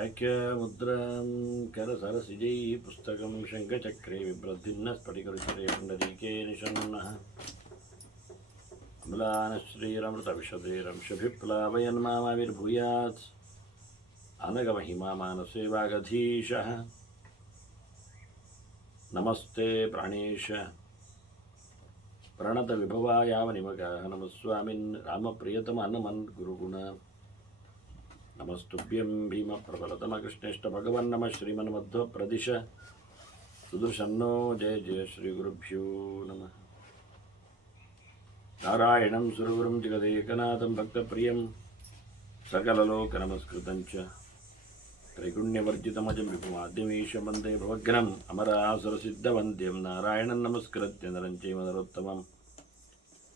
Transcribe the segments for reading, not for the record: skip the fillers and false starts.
व्याख्यामुद्रां करसरसिजैः पुस्तकं शङ्खचक्रे बिभ्रद्भिन्नः स्फटिकरुचिरे पुण्डरीके निषण्णः अम्लानश्रीरमृतविशदैरंशभिप्लावयन् मामाविर्भूयात् अनगमहिमा मानसे वागधीशः नमस्ते प्राणेश प्रणतविभवायावनिमगाः नमस्वामिन् रामप्रियतमनमन् गुरुगुण नमस्तुभ्यं भीमप्रबलतमकृष्णेष्ट भगवन् नमः श्रीमन्मध्वप्रदिश सुदर्शन्नो जय जय श्रीगुरुभ्यो नमः नारायणं सुरगुरुं जगदेकनाथं भक्तप्रियं सकललोकनमस्कृतं च त्रैगुण्यवर्जितमजं विपुमाद्यमीशं वन्दे भवघ्नम् अमरासुरसिद्धवन्द्यं नारायणं नमस्कृत्य नरं चैव नरोत्तमं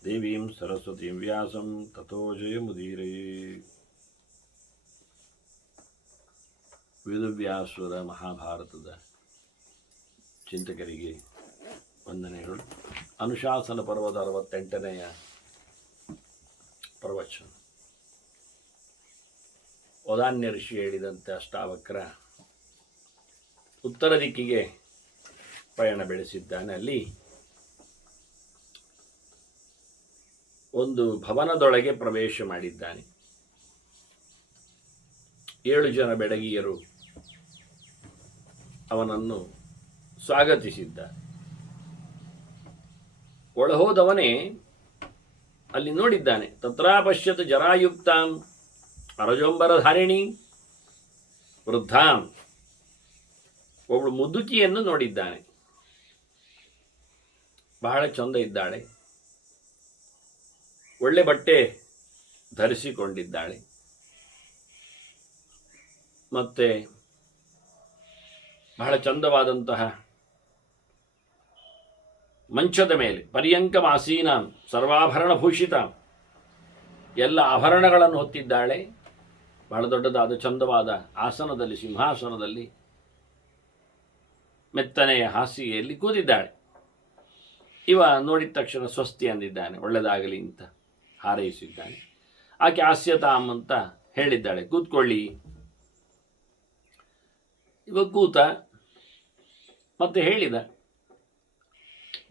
देवीं सरस्वतीं व्यासं ततो जयमुदीरये. ವೇದವ್ಯಾಸರ ಮಹಾಭಾರತದ ಚಿಂತಕರಿಗೆ ವಂದನೆಗಳು. ಅನುಶಾಸನ ಪರ್ವದ 68ನೆಯ ಪ್ರವಚನ. ವದಾನ್ಯ ಋಷಿ ಹೇಳಿದಂತೆ ಅಷ್ಟಾವಕ್ರ ಉತ್ತರ ದಿಕ್ಕಿಗೆ ಪಯಣ ಬೆಳೆಸಿದ್ದಾನೆ. ಅಲ್ಲಿ ಒಂದು ಭವನದೊಳಗೆ ಪ್ರವೇಶ ಮಾಡಿದ್ದಾನೆ. 7 ಜನ ಬೆಡಗಿಯರು ಅವನನ್ನು ಸ್ವಾಗತಿಸಿದ್ದಾರೆ. ಒಳಹೋದವನೇ ಅಲ್ಲಿ ನೋಡಿದ್ದಾನೆ. ತತ್ರಾಪಶ್ಯತ್ ಜರಾಯುಕ್ತಾಂ ಅರಜೊಂಬರಧಾರಿಣಿ ವೃದ್ಧಾಂ, ಒಬ್ಬಳು ಮುದುಕಿಯನ್ನು ನೋಡಿದ್ದಾನೆ. ಬಹಳ ಚಂದ ಇದ್ದಾಳೆ, ಒಳ್ಳೆ ಬಟ್ಟೆ ಧರಿಸಿಕೊಂಡಿದ್ದಾಳೆ, ಮತ್ತೆ ಬಹಳ ಚಂದವಾದಂತಹ ಮಂಚದ ಮೇಲೆ ಪರ್ಯಂಕಮಾಸೀನಾಂ ಸರ್ವಾಭರಣಭೂಷಿತ, ಎಲ್ಲ ಆಭರಣಗಳನ್ನು ಹೊತ್ತಿದ್ದಾಳೆ. ಬಹಳ ದೊಡ್ಡದಾದ ಚಂದವಾದ ಆಸನದಲ್ಲಿ, ಸಿಂಹಾಸನದಲ್ಲಿ, ಮೆತ್ತನೆಯ ಹಾಸಿಗೆಯಲ್ಲಿ ಕೂತಿದ್ದಾಳೆ. ಇವ ನೋಡಿದ ತಕ್ಷಣ ಸ್ವಸ್ತಿ ಅಂದಿದ್ದಾನೆ, ಒಳ್ಳೆಯದಾಗಲಿ ಅಂತ ಹಾರೈಸಿದ್ದಾನೆ. ಆಕೆ ಆಸ್ಯತಾಮ್ ಅಂತ ಹೇಳಿದ್ದಾಳೆ, ಕೂತ್ಕೊಳ್ಳಿ. ಇವ ಕೂತ ಮತ್ತೆ ಹೇಳಿದ,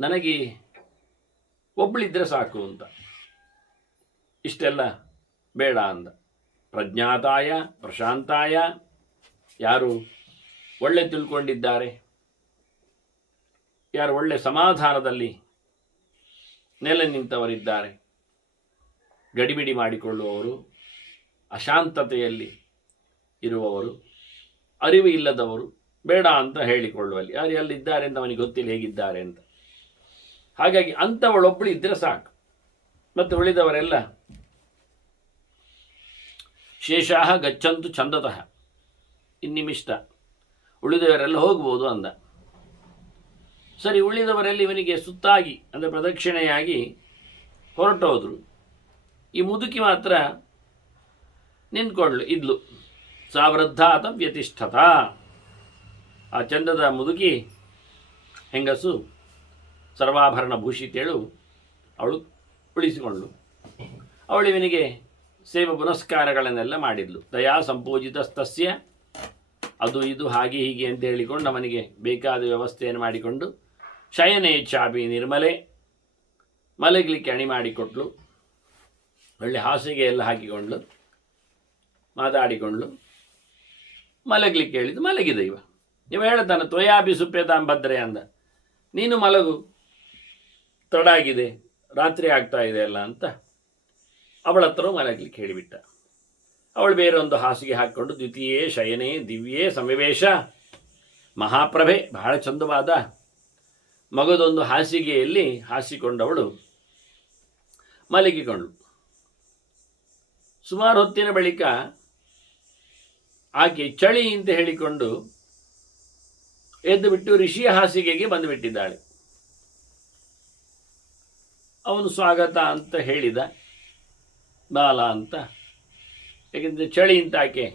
ನನಗೆ ಒಬ್ಬಳಿದ್ರೆ ಸಾಕು ಅಂತ, ಇಷ್ಟೆಲ್ಲ ಬೇಡ ಅಂದ. ಪ್ರಜ್ಞಾತಾಯ ಪ್ರಶಾಂತಾಯ, ಯಾರು ಒಳ್ಳೆ ತಿಳ್ಕೊಂಡಿದ್ದಾರೆ, ಯಾರು ಒಳ್ಳೆ ಸಮಾಧಾನದಲ್ಲಿ ನೆಲೆ ನಿಂತವರಿದ್ದಾರೆ, ಗಡಿಬಿಡಿ ಮಾಡಿಕೊಳ್ಳುವವರು, ಅಶಾಂತತೆಯಲ್ಲಿ ಇರುವವರು, ಅರಿವು ಇಲ್ಲದವರು ಬೇಡ ಅಂತ ಹೇಳಿಕೊಳ್ಳುವಲ್ಲಿ. ಯಾರು ಎಲ್ಲಿದ್ದಾರೆ ಅಂತ ಅವನಿಗೆ ಗೊತ್ತಿಲ್ಲ ಹೇಗಿದ್ದಾರೆ ಅಂತ. ಹಾಗಾಗಿ ಅಂಥವಳೊಬ್ಬಳು ಇದ್ದರೆ ಸಾಕು. ಮತ್ತು ಉಳಿದವರೆಲ್ಲ ಶೇಷಾಹ ಗಚ್ಚಂತು ಚಂದತಃ, ಇನ್ನಿಮಿಷ್ಟ ಉಳಿದವರೆಲ್ಲ ಹೋಗ್ಬೋದು ಅಂದ. ಸರಿ, ಉಳಿದವರೆಲ್ಲ ಇವನಿಗೆ ಸುತ್ತಾಗಿ ಅಂದರೆ ಪ್ರದಕ್ಷಿಣೆಯಾಗಿ ಹೊರಟೋದ್ರು. ಈ ಮುದುಕಿ ಮಾತ್ರ ನಿಂತ್ಕೊಳ್ಳು ಇದ್ಲು. ಸಾ ವೃದ್ಧಾತ ವ್ಯತಿಷ್ಠತ, ಆ ಚಂದದ ಮುದುಕಿ ಹೆಂಗಸು ಸರ್ವಾಭರಣ ಭೂಷಿತೇಳು, ಅವಳು ಉಳಿಸಿಕೊಂಡ್ಳು. ಅವಳು ಇವನಿಗೆ ಸೇವೆ ಪುನಸ್ಕಾರಗಳನ್ನೆಲ್ಲ ಮಾಡಿದ್ಲು. ದಯಾ ಸಂಪೂಜಿತಸ್ತಸ್ಯ, ಅದು ಇದು ಹಾಗೆ ಹೀಗೆ ಅಂತ ಹೇಳಿಕೊಂಡು ಅವನಿಗೆ ಬೇಕಾದ ವ್ಯವಸ್ಥೆಯನ್ನು ಮಾಡಿಕೊಂಡು, ಶಯನೇ ಚಾಪಿ ನಿರ್ಮಲೆ, ಮಲಗಲಿಕ್ಕೆ ಅಣಿ ಮಾಡಿಕೊಟ್ಲು. ಒಳ್ಳೆ ಹಾಸಿಗೆ ಎಲ್ಲ ಹಾಕಿಕೊಂಡು ಮಾತಾಡಿಕೊಂಡು ಮಲಗಲಿಕ್ಕೆ ಹೇಳಿದ್ದು. ಮಲಗಿದೆ ಇವ ಹೇಳ್ತಾನೆ, ತ್ವಯಾಪಿ ಸುಪ್ಯತಾಂ ಭದ್ರೆ ಅಂದ, ನೀನು ಮಲಗು, ತಡ ಆಗಿದೆ, ರಾತ್ರಿ ಆಗ್ತಾ ಇದೆ ಅಲ್ಲ ಅಂತ ಅವಳ ಹತ್ರ ಮಲಗಲಿಕ್ಕೆ ಹೇಳಿಬಿಟ್ಟ. ಅವಳು ಬೇರೊಂದು ಹಾಸಿಗೆ ಹಾಕ್ಕೊಂಡು ದ್ವಿತೀಯೇ ಶಯನೇ ದಿವ್ಯೇ ಸಮಿವೇಶ, ಮಹಾಪ್ರಭೆ, ಬಹಳ ಚಂದವಾದ ಮಗದೊಂದು ಹಾಸಿಗೆಯಲ್ಲಿ ಹಾಸಿಕೊಂಡವಳು ಮಲಗಿಕೊಂಡಳು. ಸುಮಾರು ಹೊತ್ತಿನ ಬಳಿಕ ಆಕೆ ಚಳಿ ಅಂತ ಹೇಳಿಕೊಂಡು ಎದ್ದು ಬಿಟ್ಟು ಋಷಿಯ ಹಾಸಿಗೆಗೆ ಬಂದುಬಿಟ್ಟಿದ್ದಾಳೆ. ಅವನು ಸ್ವಾಗತ ಅಂತ ಹೇಳಿದ, ಬಾಲ ಅಂತ. ಯಾಕೆಂದರೆ ಚಳಿ ಅಂತ ಆಕೆ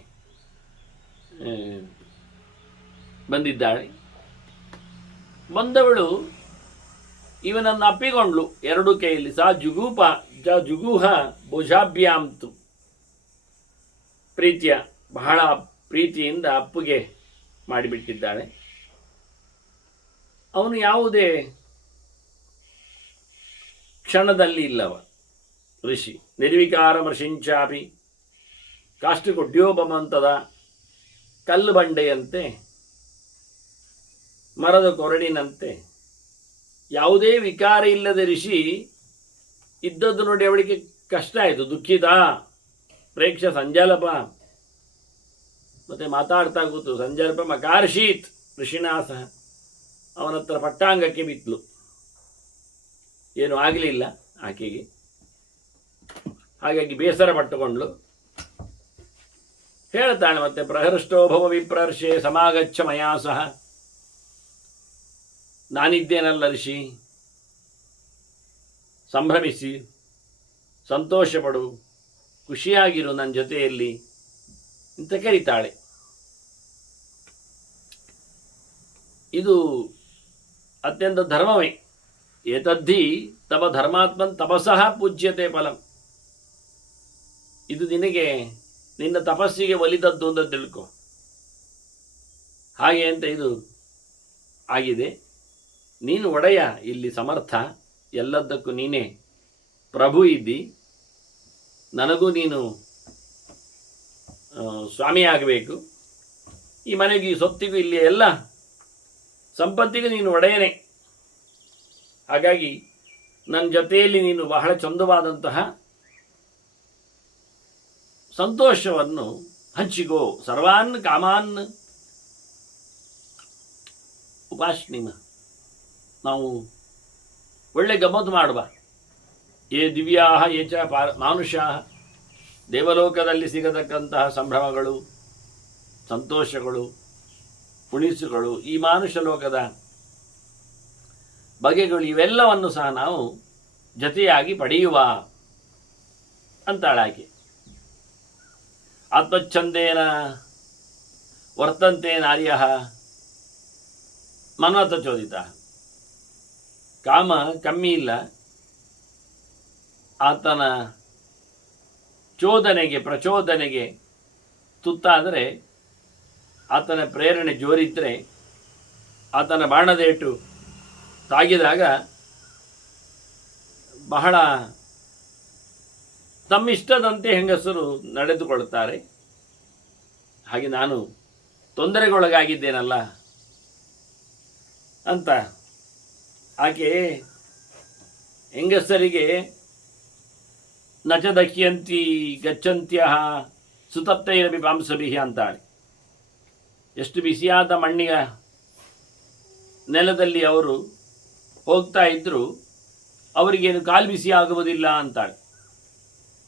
ಬಂದಿದ್ದಾಳೆ. ಬಂದವಳು ಇವನನ್ನು ಅಪ್ಪಿಕೊಂಡ್ಳು ಎರಡು ಕೈಯಲ್ಲಿ. ಸಾ ಜುಗೂಹ ಭುಜಾಭ್ಯಾಂತು, ಪ್ರೀತಿಯ ಬಹಳ ಪ್ರೀತಿಯಿಂದ ಅಪ್ಪುಗೆ ಮಾಡಿಬಿಟ್ಟಿದ್ದಾಳೆ. ಅವನು ಯಾವುದೇ ಕ್ಷಣದಲ್ಲಿ ಇಲ್ಲವ ಋಷಿ. ನಿರ್ವಿಕಾರಮರ್ಷಿಂಚಾಪಿ ಕಾಷ್ಟುಕೊಡ್ಯೋಪಮಂತದ ಕಲ್ಲು ಬಂಡೆಯಂತೆ, ಮರದ ಕೊರಡಿನಂತೆ, ಯಾವುದೇ ವಿಕಾರ ಇಲ್ಲದ ಋಷಿ ಇದ್ದದ್ದು ನೋಡಿ ಅವಳಿಗೆ ಕಷ್ಟ ಆಯಿತು. ದುಃಖಿತ ಪ್ರೇಕ್ಷ ಸಂಜಾಲಪ, ಮತ್ತೆ ಮಾತಾಡ್ತಾ ಕೂತು ಸಂಜಾಲಪ ಮಕಾರ್ಷೀತ್ ಋಷಿನಾಥ, ಅವನ ಹತ್ರ ಪಟ್ಟಾಂಗಕ್ಕೆ ಬಿತ್ತಲು. ಏನು ಆಗಲಿಲ್ಲ ಆಕೆಗೆ. ಹಾಗಾಗಿ ಬೇಸರ ಪಟ್ಟುಕೊಂಡ್ಳು. ಹೇಳ್ತಾಳೆ ಮತ್ತೆ, ಪ್ರಹೃಷ್ಟೋಭವ ವಿಪ್ರರ್ಷೆ ಸಮಾಗಚ್ಚ ಮಯಾ ಸಹ. ನಾನಿದ್ದೇನಲ್ಲ ಋಷಿ, ಸಂಭ್ರಮಿಸಿ ಸಂತೋಷಪಡು, ಖುಷಿಯಾಗಿರು ನನ್ನ ಜೊತೆಯಲ್ಲಿ ಅಂತ ಕರೀತಾಳೆ. ಇದು ಅತ್ಯಂತ ಧರ್ಮವೇ. ಏತದ್ಧಿ ತವ ಧರ್ಮಾತ್ಮನ್ ತಪಸ್ಸಃ ಪೂಜ್ಯತೆ ಫಲಂ. ಇದು ನಿನಗೆ ನಿನ್ನ ತಪಸ್ಸಿಗೆ ಒಲಿದದ್ದು ಅಂತ ತಿಳ್ಕೊ. ಹಾಗೆ ಅಂತ ಇದು ಆಗಿದೆ. ನೀನು ಒಡೆಯ, ಇಲ್ಲಿ ಸಮರ್ಥ, ಎಲ್ಲದಕ್ಕೂ ನೀನೇ ಪ್ರಭು ಇದ್ದಿ. ನನಗೂ ನೀನು ಸ್ವಾಮಿಯಾಗಬೇಕು. ಈ ಮನೆಗೂ ಈ ಸೊತ್ತಿಗೂ ಇಲ್ಲಿ ಎಲ್ಲ ಸಂಪತ್ತಿಗೂ ನೀನು ಒಡೆಯನೇ. ಹಾಗಾಗಿ ನನ್ನ ಜೊತೆಯಲ್ಲಿ ನೀನು ಬಹಳ ಚಂದವಾದಂತಹ ಸಂತೋಷವನ್ನು ಹಂಚಿಕೋ. ಸರ್ವಾನ್ ಕಾಮಾನ್ ಉಪಾಶ್ನಿಮ. ನಾವು ಒಳ್ಳೆ ಗಮ್ಮತ್ತು ಮಾಡುವ. ಏ ದಿವ್ಯಾ ಏ ಚ ಮಾನುಷಾ, ದೇವಲೋಕದಲ್ಲಿ ಸಿಗತಕ್ಕಂತಹ ಸಂಭ್ರಮಗಳು, ಸಂತೋಷಗಳು, ಉಣಿಸುಗಳು, ಈ ಮಾನುಷ ಲೋಕದ ಬಗೆಗಳು, ಇವೆಲ್ಲವನ್ನು ಸಹ ನಾವು ಜತೆಯಾಗಿ ಪಡೆಯುವ ಅಂತಾಳಾಕೆ. ಆತ್ಮಚ್ಛಂದೇನ ವರ್ತಂತೆ ನಾರ್ಯ ಮನ್ವತ ಚೋದಿತ. ಕಾಮ ಕಮ್ಮಿ ಇಲ್ಲ, ಆತನ ಚೋದನೆಗೆ ಪ್ರಚೋದನೆಗೆ ತುತ್ತಾದರೆ, ಆತನ ಪ್ರೇರಣೆ ಜೋರಿದ್ರೆ, ಆತನ ಬಾಣದೇಟು ತಾಗಿದಾಗ ಬಹಳ ತಮ್ಮಿಷ್ಟದಂತೆ ಹೆಂಗಸರು ನಡೆದುಕೊಳ್ಳುತ್ತಾರೆ. ಹಾಗೆ ನಾನು ತೊಂದರೆಗೊಳಗಾಗಿದ್ದೇನಲ್ಲ ಅಂತ ಆಕೆ ಹೆಂಗಸರಿಗೆ ನಚ ದಕ್ಷ್ಯಂತಿ ಗಚ್ಚಂತ್ಯ ಸುತಪ್ತೈರಪಿ ಪಾಂಸಭಿಃ ಅಂತಾಳೆ. ಎಷ್ಟು ಬಿಸಿಯಾದ ಮಣ್ಣಿನ ನೆಲದಲ್ಲಿ ಅವರು ಹೋಗ್ತಾ ಇದ್ದರೂ ಅವರಿಗೇನು ಕಾಲು ಬಿಸಿ ಆಗುವುದಿಲ್ಲ ಅಂತಾಳೆ.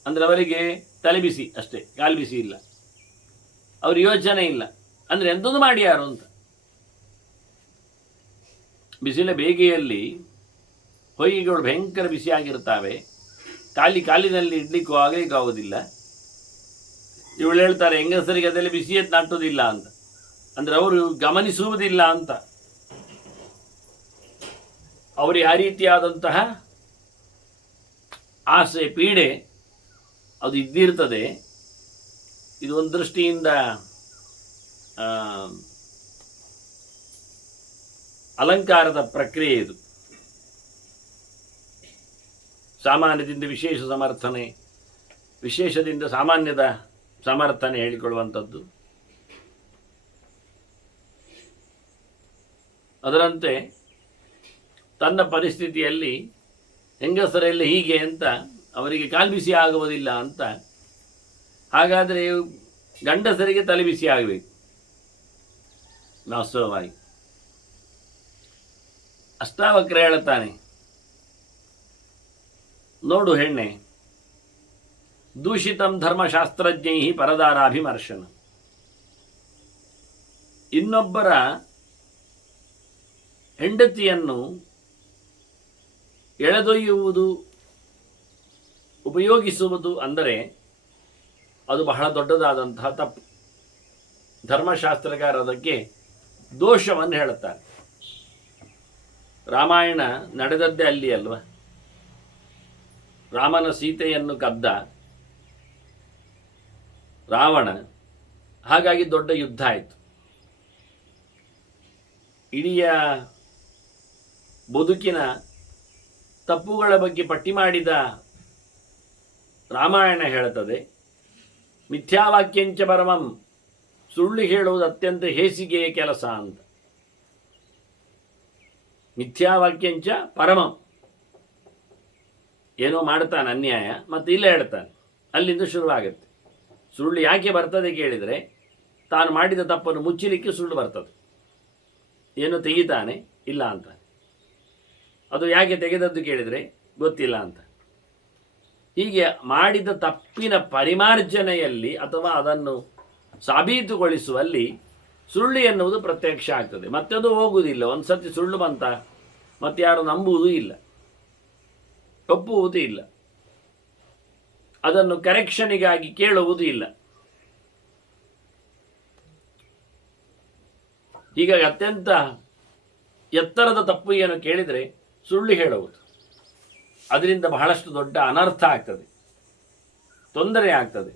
ಅಂದರೆ ಅವರಿಗೆ ತಲೆ ಬಿಸಿ ಅಷ್ಟೇ, ಕಾಲು ಬಿಸಿ ಇಲ್ಲ. ಅವ್ರ ಯೋಚನೆ ಇಲ್ಲ. ಅಂದರೆ ಎಂಥದ್ದು ಮಾಡ್ಯಾರು ಅಂತ. ಬಿಸಿಲ ಬೇಗೆಯಲ್ಲಿ ಹೊಯ್ಗೆಗಳು ಭಯಂಕರ ಬಿಸಿಯಾಗಿರ್ತಾವೆ. ಕಾಲಿನಲ್ಲಿ ಇಡ್ಲಿಕ್ಕೂ ಆಗಲಿಕ್ಕೂ ಆಗೋದಿಲ್ಲ. ಇವಳು ಹೇಳ್ತಾರೆ, ಹೆಂಗಸರಿಗೆ ಅದೆಲ್ಲ ಬಿಸಿಯತ್ ನಾಟುವುದಿಲ್ಲ ಅಂತ. ಅಂದರೆ ಅವರು ಗಮನಿಸುವುದಿಲ್ಲ ಅಂತ. ಅವರಿಗೆ ಆ ರೀತಿಯಾದಂತಹ ಆಸೆ ಪೀಡೆ ಅದು ಇದ್ದಿರ್ತದೆ. ಇದು ಒಂದು ದೃಷ್ಟಿಯಿಂದ ಅಲಂಕಾರದ ಪ್ರಕ್ರಿಯೆ. ಇದು ಸಾಮಾನ್ಯದಿಂದ ವಿಶೇಷ ಸಮರ್ಥನೆ, ವಿಶೇಷದಿಂದ ಸಾಮಾನ್ಯದ ಸಮರ್ಥನೆ ಹೇಳಿಕೊಳ್ಳುವಂಥದ್ದು. ಅದರಂತೆ ತನ್ನ ಪರಿಸ್ಥಿತಿಯಲ್ಲಿ ಹೆಂಗಸರೆಲ್ಲ ಹೀಗೆ ಅಂತ ಅವರಿಗೆ ಕಾಲ್ಬಿಸಿ ಆಗುವುದಿಲ್ಲ ಅಂತ. ಹಾಗಾದರೆ ಗಂಡಸರಿಗೆ ತಲೆಬಿಸಿ ಆಗಬೇಕು ವಾಸ್ತವವಾಗಿ. ಅಷ್ಟಾವಕ್ರ ಹೇಳುತ್ತಾನೆ, ನೋಡು ಹೆಣ್ಣೆ, ದೂಷಿತಂ ಧರ್ಮಶಾಸ್ತ್ರಜ್ಞೈ ಪರದಾರಾಭಿಮರ್ಶನ. ಇನ್ನೊಬ್ಬರ ಹೆಂಡತಿಯನ್ನು ಎಳೆದೊಯ್ಯುವುದು, ಉಪಯೋಗಿಸುವುದು ಅಂದರೆ ಅದು ಬಹಳ ದೊಡ್ಡದಾದಂತಹ ತಪ್ಪು. ಧರ್ಮಶಾಸ್ತ್ರಕಾರ ಅದಕ್ಕೆ ದೋಷವನ್ನು ಹೇಳುತ್ತಾರೆ. ರಾಮಾಯಣ ನಡೆದದ್ದೇ ಅಲ್ಲಿ ಅಲ್ವ. ರಾಮನ ಸೀತೆಯನ್ನು ಕದ್ದ ರಾವಣ ಹಾಗಾಗಿ ದೊಡ್ಡ ಯುದ್ಧ ಆಯಿತು. ಇಡೀ ಬದುಕಿನ ತಪ್ಪುಗಳ ಬಗ್ಗೆ ಪಟ್ಟಿ ಮಾಡಿದ ರಾಮಾಯಣ ಹೇಳುತ್ತದೆ, ಮಿಥ್ಯಾವಾಕ್ಯಂಚ ಪರಮಂ, ಸುಳ್ಳು ಹೇಳುವುದು ಅತ್ಯಂತ ಹೇಸಿಗೆಯ ಕೆಲಸ ಅಂತ. ಮಿಥ್ಯಾವಾಕ್ಯಂಚ ಪರಮಂ, ಏನೋ ಮಾಡ್ತಾನೆ ಅನ್ಯಾಯ, ಮತ್ತು ಇಲ್ಲ ಹೇಳ್ತಾನೆ, ಅಲ್ಲಿಂದ ಶುರುವಾಗುತ್ತೆ. ಸುಳ್ಳು ಯಾಕೆ ಬರ್ತದೆ ಕೇಳಿದರೆ, ತಾನು ಮಾಡಿದ ತಪ್ಪನ್ನು ಮುಚ್ಚಲಿಕ್ಕೆ ಸುಳ್ಳು ಬರ್ತದೆ. ಏನು ತೆಗಿತಾನೆ, ಇಲ್ಲ ಅಂತ. ಅದು ಯಾಕೆ ತೆಗೆದದ್ದು ಕೇಳಿದರೆ ಗೊತ್ತಿಲ್ಲ ಅಂತ. ಹೀಗೆ ಮಾಡಿದ ತಪ್ಪಿನ ಪರಿಮಾರ್ಜನೆಯಲ್ಲಿ ಅಥವಾ ಅದನ್ನು ಸಾಬೀತುಗೊಳಿಸುವಲ್ಲಿ ಸುಳ್ಳು ಎನ್ನುವುದು ಪ್ರತ್ಯಕ್ಷ ಆಗ್ತದೆ. ಮತ್ತದು ಹೋಗುವುದಿಲ್ಲ. ಒಂದು ಸತಿ ಸುಳ್ಳು ಬಂತ ಮತ್ತೆ ಯಾರು ನಂಬುವುದೂ ಇಲ್ಲ, ಒಪ್ಪುವುದೂ ಇಲ್ಲ, ಅದನ್ನು ಕರೆಕ್ಷನಿಗಾಗಿ ಕೇಳುವುದೂ ಇಲ್ಲ. ಹೀಗಾಗಿ ಅತ್ಯಂತ ಎತ್ತರದ ತಪ್ಪು ಏನು ಕೇಳಿದರೆ ಸುಳ್ಳು ಹೇಳುವುದು. ಅದರಿಂದ ಬಹಳಷ್ಟು ದೊಡ್ಡ ಅನರ್ಥ ಆಗ್ತದೆ, ತೊಂದರೆ ಆಗ್ತದೆ.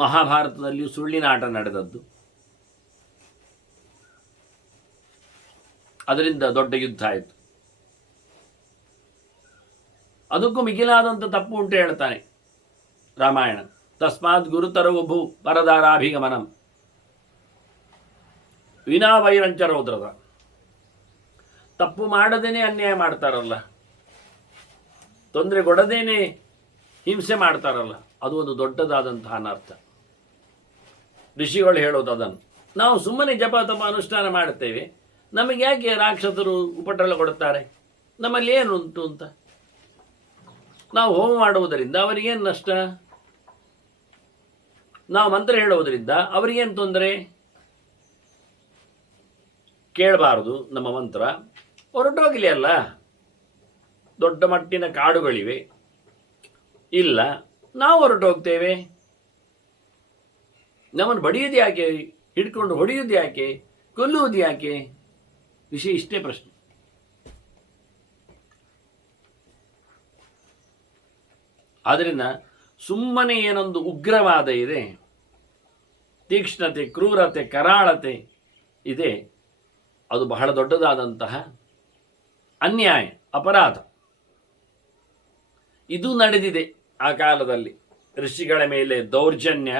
ಮಹಾಭಾರತದಲ್ಲಿಯೂ ಸುಳ್ಳಿನ ಆಟ ನಡೆದದ್ದು, ಅದರಿಂದ ದೊಡ್ಡ ಯುದ್ಧ ಆಯಿತು. ಅದಕ್ಕೂ ಮಿಗಿಲಾದಂಥ ತಪ್ಪು ಉಂಟು ಹೇಳ್ತಾನೆ ರಾಮಾಯಣ. ತಸ್ಮಾತ್ ಗುರುತರವು ಪರದಾರಾಭಿಗಮನಂ ವಿನಾ ವೈರಂಚ ರೌದ್ರದ. ತಪ್ಪು ಮಾಡದೇನೆ ಅನ್ಯಾಯ ಮಾಡ್ತಾರಲ್ಲ, ತೊಂದರೆ ಕೊಡದೇನೆ ಹಿಂಸೆ ಮಾಡ್ತಾರಲ್ಲ, ಅದು ಒಂದು ದೊಡ್ಡದಾದಂತಹ ಅನರ್ಥ. ಋಷಿಗಳು ಹೇಳೋದು ಅದನ್ನು. ನಾವು ಸುಮ್ಮನೆ ಜಪ ತಪ ಅನುಷ್ಠಾನ ಮಾಡುತ್ತೇವೆ, ನಮಗೆ ಯಾಕೆ ರಾಕ್ಷಸರು ಉಪಟಳ ಕೊಡುತ್ತಾರೆ, ನಮ್ಮಲ್ಲಿ ಏನುಂಟು ಅಂತ. ನಾವು ಹೋಮ ಮಾಡುವುದರಿಂದ ಅವರಿಗೇನು ನಷ್ಟ, ನಾವು ಮಂತ್ರ ಹೇಳುವುದರಿಂದ ಅವರಿಗೇನು ತೊಂದರೆ. ಕೇಳಬಾರದು ನಮ್ಮ ಮಂತ್ರ, ಹೊರಟೋಗಲಿ ಅಲ್ಲ. ದೊಡ್ಡ ಮಟ್ಟಿನ ಕಾಡುಗಳಿವೆ, ಇಲ್ಲ ನಾವು ಹೊರಟೋಗ್ತೇವೆ. ನಮ್ಮನ್ನು ಬಡಿಯೋದು ಯಾಕೆ, ಹಿಡ್ಕೊಂಡು ಹೊಡೆಯೋದು ಯಾಕೆ, ಕೊಲ್ಲುವುದು ಯಾಕೆ? ವಿಷಯ ಇಷ್ಟೇ ಪ್ರಶ್ನೆ. ಆದ್ದರಿಂದ ಸುಮ್ಮನೆ ಏನೊಂದು ಉಗ್ರವಾದ ಇದೆ, ತೀಕ್ಷ್ಣತೆ, ಕ್ರೂರತೆ, ಕರಾಳತೆ ಇದೆ, ಅದು ಬಹಳ ದೊಡ್ಡದಾದಂತಹ ಅನ್ಯಾಯ, ಅಪರಾಧ. ಇದು ನಡೆದಿದೆ ಆ ಕಾಲದಲ್ಲಿ, ಋಷಿಗಳ ಮೇಲೆ ದೌರ್ಜನ್ಯ.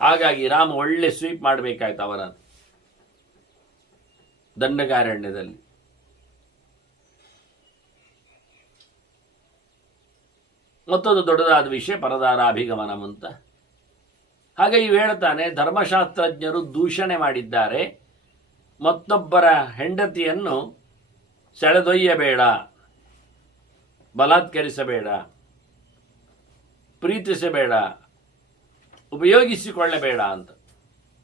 ಹಾಗಾಗಿ ರಾಮ ಒಳ್ಳೆ ಸ್ವೀಪ್ ಮಾಡಬೇಕಾಯ್ತು ಅವರ ದಂಡಕಾರಣ್ಯದಲ್ಲಿ. ಮತ್ತೊಂದು ದೊಡ್ಡದಾದ ವಿಷಯ ಪರದಾರ ಅಭಿಗಮನಂ ಅಂತ. ಹಾಗೆ ಇವು ಹೇಳ್ತಾನೆ, ಧರ್ಮಶಾಸ್ತ್ರಜ್ಞರು ದೂಷಣೆ ಮಾಡಿದ್ದಾರೆ, ಮತ್ತೊಬ್ಬರ ಹೆಂಡತಿಯನ್ನು ಸೆಳೆದೊಯ್ಯಬೇಡ, ಬಲಾತ್ಕರಿಸಬೇಡ, ಪ್ರೀತಿಸಬೇಡ, ಉಪಯೋಗಿಸಿಕೊಳ್ಳಬೇಡ ಅಂತ.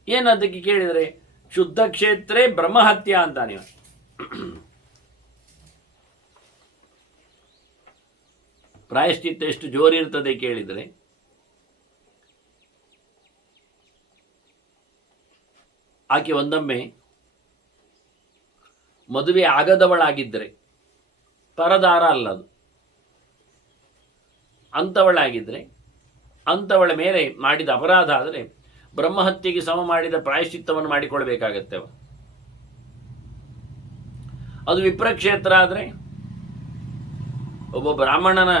ಏನದಕ್ಕೆ ಕೇಳಿದರೆ, ಶುದ್ಧ ಕ್ಷೇತ್ರೇ ಬ್ರಹ್ಮಹತ್ಯ ಅಂತ. ನೀವು ಪ್ರಾಯಶ್ಚಿತ್ತ ಎಷ್ಟು ಜೋರಿರ್ತದೆ ಕೇಳಿದರೆ, ಆಕೆ ಒಂದೊಮ್ಮೆ ಮದುವೆ ಆಗದವಳಾಗಿದ್ದರೆ, ಪರದಾರ ಅಲ್ಲದು, ಅಂಥವಳಾಗಿದ್ದರೆ, ಅಂಥವಳ ಮೇಲೆ ಮಾಡಿದ ಅಪರಾಧ ಆದರೆ ಬ್ರಹ್ಮಹತ್ಯೆಗೆ ಸಮ ಮಾಡಿದ ಪ್ರಾಯಶ್ಚಿತ್ತವನ್ನು ಮಾಡಿಕೊಳ್ಬೇಕಾಗತ್ತೆ. ಅದು ವಿಪ್ರಕ್ಷೇತ್ರ ಆದರೆ, ಒಬ್ಬ ಬ್ರಾಹ್ಮಣನ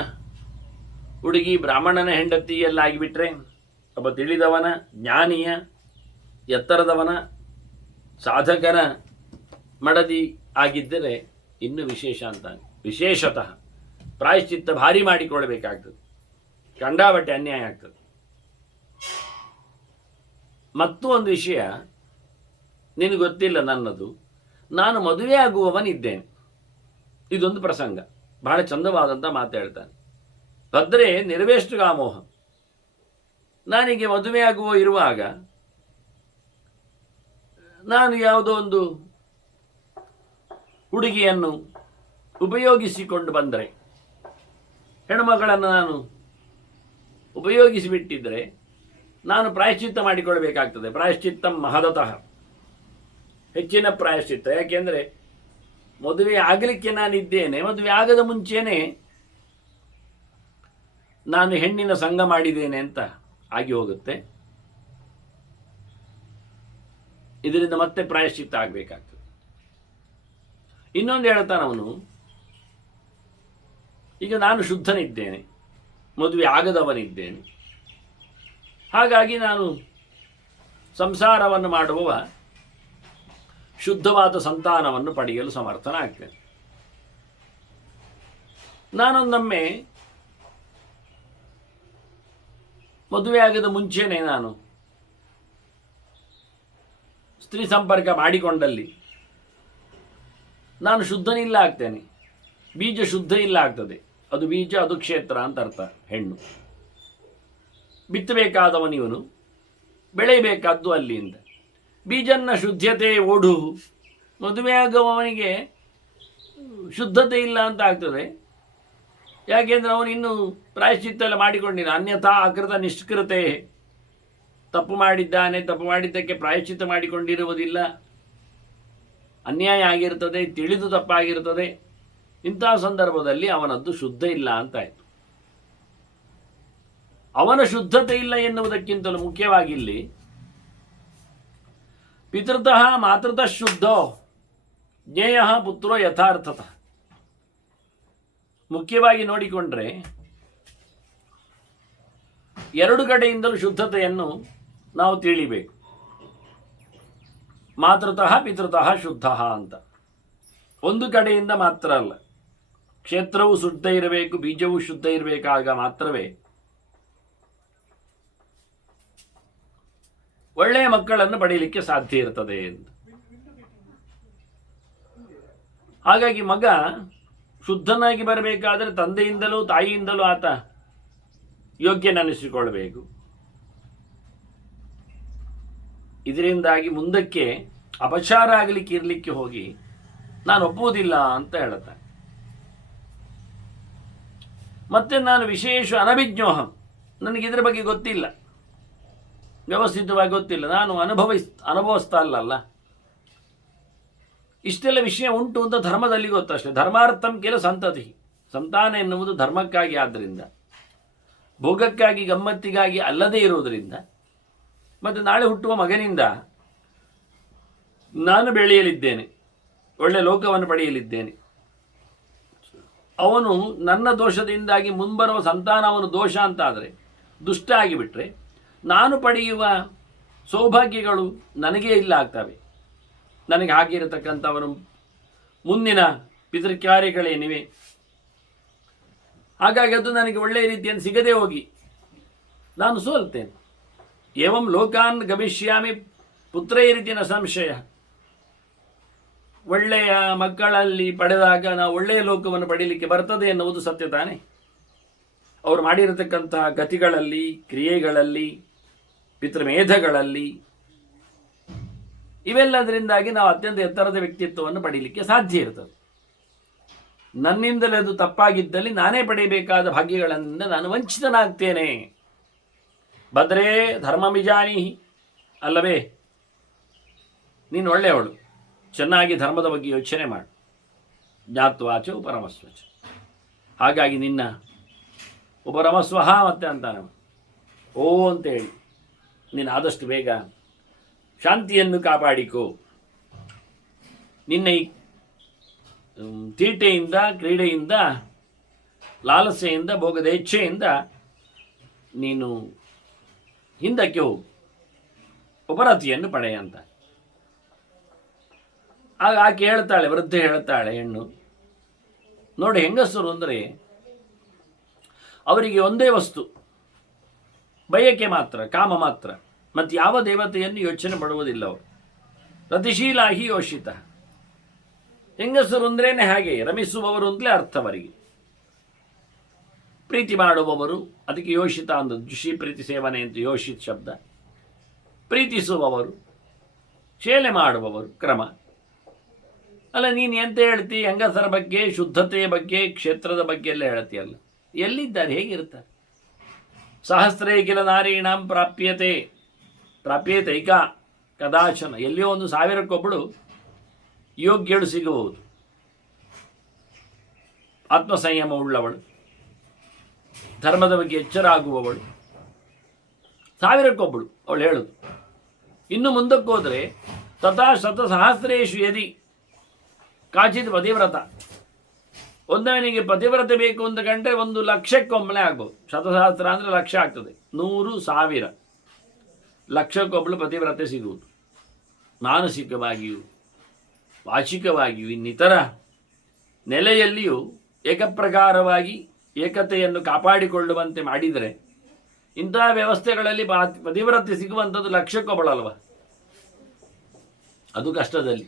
ಹುಡುಗಿ ಬ್ರಾಹ್ಮಣನ ಹೆಂಡತಿ ಎಲ್ಲ ಆಗಿಬಿಟ್ರೆ, ಒಬ್ಬ ತಿಳಿದವನ, ಜ್ಞಾನಿಯ, ಎತ್ತರದವನ, ಸಾಧಕನ ಮಡದಿ ಆಗಿದ್ದರೆ ಇನ್ನೂ ವಿಶೇಷ ಅಂತ. ವಿಶೇಷತಃ ಪ್ರಾಯಶ್ಚಿತ್ತ ಭಾರಿ ಮಾಡಿಕೊಳ್ಬೇಕಾಗ್ತದೆ, ಕಂಡಾಬಟ್ಟೆ ಅನ್ಯಾಯ ಆಗ್ತದೆ. ಮತ್ತೂ ಒಂದು ವಿಷಯ ನಿನಗೆ ಗೊತ್ತಿಲ್ಲ ನನ್ನದು, ನಾನು ಮದುವೆ ಆಗುವವನಿದ್ದೇನೆ. ಇದೊಂದು ಪ್ರಸಂಗ, ಬಹಳ ಚಂದವಾದಂಥ ಮಾತು ಹೇಳ್ತಾನೆ. ಭದ್ರೆ ನಿರ್ವೇಷ್ಟು ಕಾಮೋಹ. ನಾನೀಗ ಮದುವೆ ಆಗುವ ಇರುವಾಗ ನಾನು ಯಾವುದೋ ಒಂದು ಹುಡುಗಿಯನ್ನು ಉಪಯೋಗಿಸಿಕೊಂಡು ಬಂದರೆ, ಹೆಣ್ಣುಮಗಳನ್ನು ನಾನು ಉಪಯೋಗಿಸಿಬಿಟ್ಟಿದ್ದರೆ ನಾನು ಪ್ರಾಯಶ್ಚಿತ್ತ ಮಾಡಿಕೊಳ್ಬೇಕಾಗ್ತದೆ. ಪ್ರಾಯಶ್ಚಿತ್ತ ಮಹದತಃ, ಹೆಚ್ಚಿನ ಪ್ರಾಯಶ್ಚಿತ್ತ. ಯಾಕೆಂದರೆ ಮದುವೆ ಆಗಲಿಕ್ಕೆ ನಾನಿದ್ದೇನೆ, ಮದುವೆ ಆಗದ ಮುಂಚೆನೇ ನಾನು ಹೆಣ್ಣಿನ ಸಂಘ ಮಾಡಿದ್ದೇನೆ ಅಂತ ಆಗಿ ಹೋಗುತ್ತೆ. ಇದರಿಂದ ಮತ್ತೆ ಪ್ರಾಯಶ್ಚಿತ್ತ ಆಗಬೇಕಾಗ್ತದೆ. ಇನ್ನೊಂದು ಹೇಳ್ತಾನೆ ಅವನು, ಈಗ ನಾನು ಶುದ್ಧನಿದ್ದೇನೆ, ಮದುವೆ ಆಗದವನಿದ್ದೇನೆ, ಹಾಗಾಗಿ ನಾನು ಸಂಸಾರವನ್ನು ಮಾಡುವ ಶುದ್ಧವಾದ ಸಂತಾನವನ್ನು ಪಡೆಯಲು ಸಮರ್ಥನಾಗ್ತೇನೆ. ನಾನೊಂದೊಮ್ಮೆ ಮದುವೆಯಾಗದ ಮುಂಚೆನೇ ನಾನು ಸ್ತ್ರೀ ಸಂಪರ್ಕ ಮಾಡಿಕೊಂಡಲ್ಲಿ ನಾನು ಶುದ್ಧನಿಲ್ಲ ಆಗ್ತೇನೆ, ಬೀಜ ಶುದ್ಧ ಇಲ್ಲ ಆಗ್ತದೆ. ಅದು ಬೀಜ, ಅದು ಕ್ಷೇತ್ರ ಅಂತ ಅರ್ಥ. ಹೆಣ್ಣು ಬಿತ್ತಬೇಕಾದವನಿವನು, ಬೆಳೆಯಬೇಕಾದ್ದು ಅಲ್ಲಿಂದ. ಬೀಜನ್ನ ಶುದ್ಧತೆ ಓಡು, ಮದುವೆಯಾಗುವವನಿಗೆ ಶುದ್ಧತೆ ಇಲ್ಲ ಅಂತ ಆಗ್ತದೆ. ಯಾಕೆಂದರೆ ಅವನು ಇನ್ನೂ ಪ್ರಾಯಶ್ಚಿತ್ತ ಎಲ್ಲ ಮಾಡಿಕೊಂಡಿಲ್ಲ. ಅನ್ಯಥಾ ಅಕೃತ ನಿಷ್ಕೃತೆ, ತಪ್ಪು ಮಾಡಿದ್ದಾನೆ, ತಪ್ಪು ಮಾಡಿದ್ದಕ್ಕೆ ಪ್ರಾಯಶ್ಚಿತ್ತ ಮಾಡಿಕೊಂಡಿರುವುದಿಲ್ಲ, ಅನ್ಯಾಯ ಆಗಿರ್ತದೆ, ತಿಳಿದು ತಪ್ಪಾಗಿರ್ತದೆ. ಇಂತಹ ಸಂದರ್ಭದಲ್ಲಿ ಅವನದ್ದು ಶುದ್ಧ ಇಲ್ಲ ಅಂತಾಯಿತು. ಅವನ ಶುದ್ಧತೆ ಇಲ್ಲ ಎನ್ನುವುದಕ್ಕಿಂತಲೂ ಮುಖ್ಯವಾಗಿ ಇಲ್ಲಿ ಪಿತೃತಃ ಮಾತೃತಃ ಶುದ್ಧೋ ಜ್ಞೇಯ ಪುತ್ರೋ ಯಥಾರ್ಥತಃ. ಮುಖ್ಯವಾಗಿ ನೋಡಿಕೊಂಡ್ರೆ ಎರಡು ಕಡೆಯಿಂದಲೂ ಶುದ್ಧತೆಯನ್ನು ನಾವು ತಿಳಿಬೇಕು. ಮಾತೃತಃ ಪಿತೃತಃ ಶುದ್ಧ ಅಂತ ಒಂದು ಕಡೆಯಿಂದ ಮಾತ್ರ ಅಲ್ಲ, ಕ್ಷೇತ್ರವು ಶುದ್ಧ ಇರಬೇಕು, ಬೀಜವು ಶುದ್ಧ ಇರಬೇಕಾಗ ಮಾತ್ರವೇ ಒಳ್ಳೆಯ ಮಕ್ಕಳನ್ನು ಪಡೆಯಲಿಕ್ಕೆ ಸಾಧ್ಯ ಇರ್ತದೆ ಎಂದು. ಹಾಗಾಗಿ ಮಗ ಶುದ್ಧನಾಗಿ ಬರಬೇಕಾದರೆ ತಂದೆಯಿಂದಲೂ ತಾಯಿಯಿಂದಲೂ ಆತ ಯೋಗ್ಯನೆನಿಸಿಕೊಳ್ಬೇಕು. ಇದರಿಂದಾಗಿ ಮುಂದಕ್ಕೆ ಅಪಚಾರ ಆಗಲಿಕ್ಕೆ ಇರಲಿಕ್ಕೆ ಹೋಗಿ ನಾನು ಒಪ್ಪುವುದಿಲ್ಲ ಅಂತ ಹೇಳುತ್ತಾನೆ. ಮತ್ತೆ ನಾನು ವಿಶೇಷ ಅನಭಿಜ್ಞೋಹಂ, ನನಗಿದ್ರ ಬಗ್ಗೆ ಗೊತ್ತಿಲ್ಲ, ವ್ಯವಸ್ಥಿತವಾಗಿ ಗೊತ್ತಿಲ್ಲ, ನಾನು ಅನುಭವಿಸ್ತಾ ಅಲ್ಲಲ್ಲ. ಇಷ್ಟೆಲ್ಲ ವಿಷಯ ಉಂಟು ಅಂತ ಧರ್ಮದಲ್ಲಿ ಗೊತ್ತಷ್ಟೇ. ಧರ್ಮಾರ್ಥಂ ಕೆಲ ಸಂತತಿ, ಸಂತಾನ ಎನ್ನುವುದು ಧರ್ಮಕ್ಕಾಗಿ, ಆದ್ದರಿಂದ ಭೋಗಕ್ಕಾಗಿ ಗಮ್ಮತ್ತಿಗಾಗಿ ಅಲ್ಲದೇ ಇರುವುದರಿಂದ, ಮತ್ತು ನಾಳೆ ಹುಟ್ಟುವ ಮಗನಿಂದ ನಾನು ಬೆಳೆಯಲಿದ್ದೇನೆ, ಒಳ್ಳೆ ಲೋಕವನ್ನು ಪಡೆಯಲಿದ್ದೇನೆ. ಅವನು ನನ್ನ ದೋಷದಿಂದಾಗಿ ಮುಂಬರುವ ಸಂತಾನ ಅವನು ದೋಷ ಅಂತಾದರೆ, ದುಷ್ಟ ಆಗಿಬಿಟ್ರೆ ನಾನು ಪಡೆಯುವ ಸೌಭಾಗ್ಯಗಳು ನನಗೇ ಇಲ್ಲ ಆಗ್ತವೆ. ನನಗೆ ಆಗಿರತಕ್ಕಂಥವನು ಮುಂದಿನ ಪಿತೃಕಾರ್ಯಗಳೇನಿವೆ, ಹಾಗಾಗಿ ಅದು ನನಗೆ ಒಳ್ಳೆಯ ರೀತಿಯನ್ನು ಸಿಗದೆ ಹೋಗಿ ನಾನು ಸೋಲ್ತೇನೆ. ಏವಂ ಲೋಕಾನ್ ಗಮಿಷ್ಯಾಮಿ ಪುತ್ರೇ ರೀತಿಯ ಸಂಶಯ. ಒಳ್ಳೆಯ ಮಕ್ಕಳಲ್ಲಿ ಪಡೆದಾಗ ನಾವು ಒಳ್ಳೆಯ ಲೋಕವನ್ನು ಪಡೀಲಿಕ್ಕೆ ಬರ್ತದೆ ಎನ್ನುವುದು ಸತ್ಯ ತಾನೇ. ಅವರು ಮಾಡಿರತಕ್ಕಂತಹ ಗತಿಗಳಲ್ಲಿ, ಕ್ರಿಯೆಗಳಲ್ಲಿ, ಪಿತೃಮೇಧಗಳಲ್ಲಿ, ಇವೆಲ್ಲದರಿಂದಾಗಿ ನಾವು ಅತ್ಯಂತ ಎತ್ತರದ ವ್ಯಕ್ತಿತ್ವವನ್ನು ಪಡೀಲಿಕ್ಕೆ ಸಾಧ್ಯ ಇರ್ತದೆ. ನನ್ನಿಂದಲೇ ಅದು ತಪ್ಪಾಗಿದ್ದಲ್ಲಿ ನಾನೇ ಪಡೆಯಬೇಕಾದ ಭಾಗ್ಯಗಳಿಂದ ನಾನು ವಂಚಿತನಾಗ್ತೇನೆ. ಭದ್ರೇ ಧರ್ಮಮಿಜಾನಿ, ಅಲ್ಲವೇ ನೀನು ಒಳ್ಳೆಯವಳು, ಚೆನ್ನಾಗಿ ಧರ್ಮದ ಬಗ್ಗೆ ಯೋಚನೆ ಮಾಡು. ಜ್ಞಾತ್ವಾಚ ಉಪರಮಸ್ವಚ. ಹಾಗಾಗಿ ನಿನ್ನ ಉಪರಮಸ್ವಹ ಮತ್ತೆ ಅಂತಾನೆ, ಓ ಅಂತೇಳಿ ನೀನು ಆದಷ್ಟು ಬೇಗ ಶಾಂತಿಯನ್ನು ಕಾಪಾಡಿಕೋ. ನಿನ್ನ ಈ ತೀಟೆಯಿಂದ, ಕ್ರೀಡೆಯಿಂದ, ಲಾಲಸೆಯಿಂದ, ಭೋಗದ ಇಚ್ಛೆಯಿಂದ ನೀನು ಹಿಂದಕ್ಕೆ ಹೋಗು, ಉಪರತಿಯನ್ನು ಪಡೆಯ ಅಂತ. ಆಗ ಆಕೆ ಹೇಳ್ತಾಳೆ, ವೃದ್ಧೆ ಹೇಳ್ತಾಳೆ, ಹೆಣ್ಣು ನೋಡಿ, ಹೆಂಗಸರು ಅಂದರೆ ಅವರಿಗೆ ಒಂದೇ ವಸ್ತು, ಬಯಕೆ ಮಾತ್ರ, ಕಾಮ ಮಾತ್ರ, ಮತ್ತು ಯಾವ ದೇವತೆಯನ್ನು ಯೋಚನೆ ಪಡುವುದಿಲ್ಲ ಅವರು. ರತಿಶೀಲಾಹಿ ಯೋಷಿತ. ಹೆಂಗಸರು ಅಂದ್ರೇನೆ ಹಾಗೆ, ರಮಿಸುವವರು ಅಂತಲೇ ಅರ್ಥ ಅವರಿಗೆ. ಪ್ರೀತಿ ಮಾಡುವವರು, ಅದಕ್ಕೆ ಯೋಷಿತ ಅಂದದ್ದು. ಜುಷಿ ಪ್ರೀತಿ ಸೇವನೆ ಅಂತ ಯೋಷಿತ್ ಶಬ್ದ. ಪ್ರೀತಿಸುವವರು, ಶೇಲೆ ಮಾಡುವವರು ಕ್ರಮ. ಅಲ್ಲ, ನೀನು ಎಂತ ಹೇಳ್ತಿ? ಹೆಂಗಸರ ಬಗ್ಗೆ, ಶುದ್ಧತೆಯ ಬಗ್ಗೆ, ಕ್ಷೇತ್ರದ ಬಗ್ಗೆ ಎಲ್ಲ ಹೇಳ್ತೀಯಲ್ಲ, ಎಲ್ಲಿದ್ದಾರೆ, ಹೇಗಿರ್ತಾರೆ? ಸಹಸ್ರೇ ಕಿಲ ನಾರೀಣಾಂ ಪ್ರಾಪ್ಯತೈಕ ಕದಾಚನ. ಎಲ್ಲಿಯೋ ಒಂದು 1000ಕ್ಕೊಬ್ಬಳು ಯೋಗ್ಯಳು ಸಿಗಬಹುದು, ಆತ್ಮಸಂಯಮ ಉಳ್ಳವಳು. ಧರ್ಮದ ಬಗ್ಗೆ ಎಚ್ಚರ ಆಗುವವಳು, ಸಾವಿರಕ್ಕೊಬ್ಬಳು ಅವಳು ಹೇಳುದು. ಇನ್ನು ಮುಂದಕ್ಕೆ ಹೋದರೆ ತಥಾ ಶತಸಹಸ್ರೇಶು ಯದಿ ಕಾಚಿತ್ ಪತಿವ್ರತ, ಒಂದವನಿಗೆ ಪತಿವ್ರತೆ ಬೇಕು ಅಂತ ಕಂಡ್ರೆ 1,00,000 ಆಗ್ಬೋದು. ಶತಸಹಸ್ರ ಅಂದರೆ ಲಕ್ಷ ಆಗ್ತದೆ, 100,000 ಲಕ್ಷಕ್ಕೊಬ್ಬಳು ಪತಿವ್ರತೆ ಸಿಗುವುದು. ಮಾನಸಿಕವಾಗಿಯೂ ವಾಚಿಕವಾಗಿಯೂ ಇನ್ನಿತರ ನೆಲೆಯಲ್ಲಿಯೂ ಏಕಪ್ರಕಾರವಾಗಿ ಏಕತೆಯನ್ನು ಕಾಪಾಡಿಕೊಳ್ಳುವಂತೆ ಮಾಡಿದರೆ ಇಂತಹ ವ್ಯವಸ್ಥೆಗಳಲ್ಲಿ ಪತಿವ್ರತೆ ಸಿಗುವಂಥದ್ದು ಲಕ್ಷಕ್ಕೊಬ್ಬಳಲ್ವ, ಅದು ಕಷ್ಟದಲ್ಲಿ.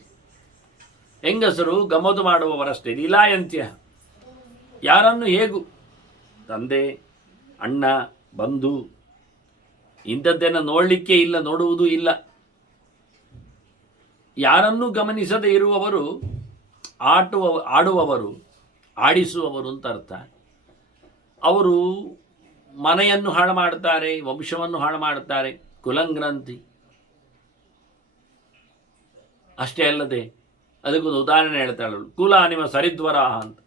ಹೆಂಗಸರು ಗಮ್ಮತು ಮಾಡುವವರಷ್ಟೇ, ಲೀಲಾಯಂತ್ಯ. ಯಾರನ್ನು ಹೇಗೂ ತಂದೆ, ಅಣ್ಣ, ಬಂಧು ಇಂಥದ್ದನ್ನು ನೋಡಲಿಕ್ಕೆ ಇಲ್ಲ, ನೋಡುವುದೂ ಇಲ್ಲ. ಯಾರನ್ನೂ ಗಮನಿಸದೇ ಇರುವವರು ಆಡುವವರು, ಆಡಿಸುವವರು ಅಂತ ಅರ್ಥ. ಅವರು ಮನೆಯನ್ನು ಹಾಳು ಮಾಡ್ತಾರೆ, ವಂಶವನ್ನು ಹಾಳು ಮಾಡ್ತಾರೆ, ಕುಲಂಗ್ರಂಥಿ. ಅಷ್ಟೇ ಅಲ್ಲದೆ ಅದಕ್ಕೊಂದು ಉದಾಹರಣೆ ಹೇಳ್ತಾಳು, ಕುಲ ನಿಮ್ಮ ಸರಿದ್ವರ ಅಂತ.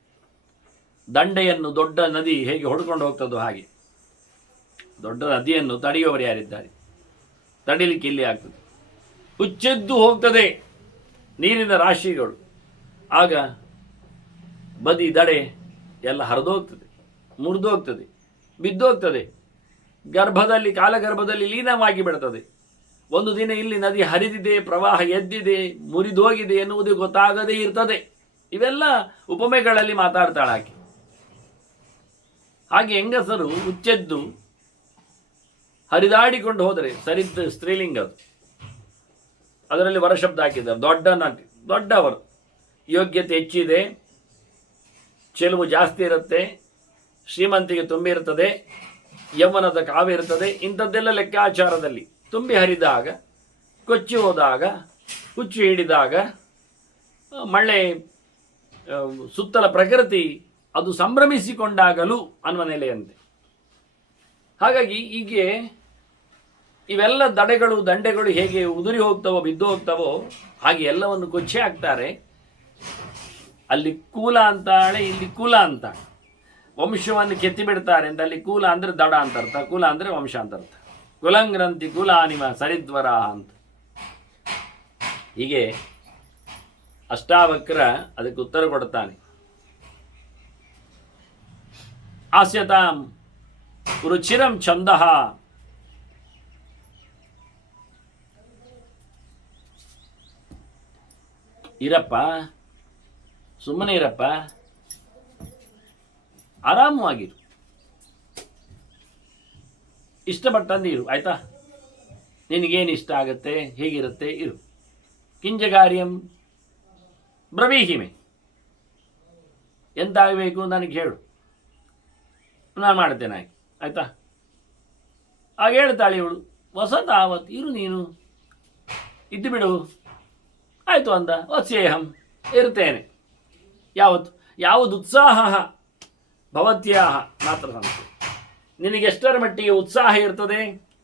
ದಂಡೆಯನ್ನು ದೊಡ್ಡ ನದಿ ಹೇಗೆ ಹೊಡ್ಕೊಂಡು ಹೋಗ್ತದೋ ಹಾಗೆ ದೊಡ್ಡ ನದಿಯನ್ನು ತಡೆಯುವವರು ಯಾರಿದ್ದಾರೆ? ತಡಿಲಿಕ್ಕೆ ಇಲ್ಲಿ ಆಗ್ತದೆ, ಹುಚ್ಚೆದ್ದು ಹೋಗ್ತದೆ ನೀರಿನ ರಾಶಿಗಳು. ಆಗ ಬದಿ ದಡೆ ಎಲ್ಲ ಹರಿದೋಗ್ತದೆ, ಮುರಿದೋಗ್ತದೆ, ಬಿದ್ದೋಗ್ತದೆ, ಗರ್ಭದಲ್ಲಿ ಕಾಲಗರ್ಭದಲ್ಲಿ ಲೀನವಾಗಿ ಬಿಡ್ತದೆ. ಒಂದು ದಿನ ಇಲ್ಲಿ ನದಿ ಹರಿದಿದೆ, ಪ್ರವಾಹ ಎದ್ದಿದೆ, ಮುರಿದೋಗಿದೆ ಎನ್ನುವುದು ಗೊತ್ತಾಗದೇ ಇರ್ತದೆ. ಇವೆಲ್ಲ ಉಪಮೆಗಳಲ್ಲಿ ಮಾತಾಡ್ತಾಳೆ ಆಕೆ. ಹಾಗೆ ಹೆಂಗಸರು ಹುಚ್ಚೆದ್ದು ಹರಿದಾಡಿಕೊಂಡು ಹೋದರೆ ಸರಿದ ಸ್ತ್ರೀಲಿಂಗ ಅದು. ಅದರಲ್ಲಿ ವರಶಬ್ದ ಹಾಕಿದ್ದಾರೆ. ದೊಡ್ಡ ನಟಿ, ದೊಡ್ಡವರು, ಯೋಗ್ಯತೆ ಹೆಚ್ಚಿದೆ, ಚೆಲುವು ಜಾಸ್ತಿ ಇರುತ್ತೆ, ಶ್ರೀಮಂತಿಗೆ ತುಂಬಿರ್ತದೆ, ಯೌವನದ ಕಾವ್ಯ ಇರ್ತದೆ. ಇಂಥದ್ದೆಲ್ಲ ಲೆಕ್ಕಾಚಾರದಲ್ಲಿ ತುಂಬಿ ಹರಿದಾಗ, ಕೊಚ್ಚಿ ಹೋದಾಗ, ಹುಚ್ಚು ಹಿಡಿದಾಗ, ಮಳೆ ಸುತ್ತಲ ಪ್ರಕೃತಿ ಅದು ಸಂಭ್ರಮಿಸಿಕೊಂಡಾಗಲೂ ಅನ್ನುವ ನೆಲೆಯಂತೆ. ಹಾಗಾಗಿ ಹೀಗೆ ಇವೆಲ್ಲ ದಡೆಗಳು ದಂಡೆಗಳು ಹೇಗೆ ಉದುರಿ ಹೋಗ್ತವೋ, ಬಿದ್ದು ಹೋಗ್ತವೋ, ಹಾಗೆ ಎಲ್ಲವನ್ನು ಕೊಚ್ಚೆ ಹಾಕ್ತಾರೆ. ಅಲ್ಲಿ ಕೂಲ ಅಂತಾಳೆ, ಇಲ್ಲಿ ಕುಲ ಅಂತ. ವಂಶವನ್ನು ಕೆತ್ತಿ ಬಿಡ್ತಾರೆ ಅಂತ. ಅಲ್ಲಿ ಕೂಲ ಅಂದರೆ ದಡ ಅಂತ ಅರ್ಥ, ಕುಲ ಅಂದರೆ ವಂಶ ಅಂತ ಅರ್ಥ. ಕುಲಂಗ್ರಂಥಿ ಕುಲ ನಿಮ ಸರಿದ್ವರ ಅಂತ. ಹೀಗೆ ಅಷ್ಟಾವಕ್ರ ಅದಕ್ಕೆ ಉತ್ತರ ಕೊಡ್ತಾನೆ. ಆಸ್ಯತಾಂ ರುಚಿರಂ ಛಂದಃ, ಇರಪ್ಪ, ಸುಮ್ಮನೆ ಇರಪ್ಪ, ಆರಾಮವಾಗಿರು, ಇಷ್ಟಪಟ್ಟಂದು ಇರು, ಆಯ್ತಾ? ನಿನಗೇನು ಇಷ್ಟ ಆಗುತ್ತೆ, ಹೇಗಿರುತ್ತೆ ಇರು. ಕಿಂಜಗಾರ್ಯಂ ಬ್ರವೀಹಿಮೆ, ಎಂತಾಗಬೇಕು ನನಗೆ ಹೇಳು, ನಾನು ಮಾಡ್ತೇನೆ, ಹಾಗೆ ಆಯ್ತಾ? ಆಗ ಹೇಳ್ತಾಳೆ ಇವಳು, ವಸಂತ ಆವತ್ತು ಇರು, ನೀನು ಇದ್ದು ಬಿಡು, ಆಯಿತು ಅಂದ. ವತ್ಸೇಹಂ, ಇರ್ತೇನೆ. ಯಾವುದು ಉತ್ಸಾಹ ಭವತ್ಯಾಹ ಮಾತ್ರ ಸಂಸ್ಥೆ, ನಿನಗೆ ಎಷ್ಟರ ಮಟ್ಟಿಗೆ ಉತ್ಸಾಹ ಇರ್ತದೆ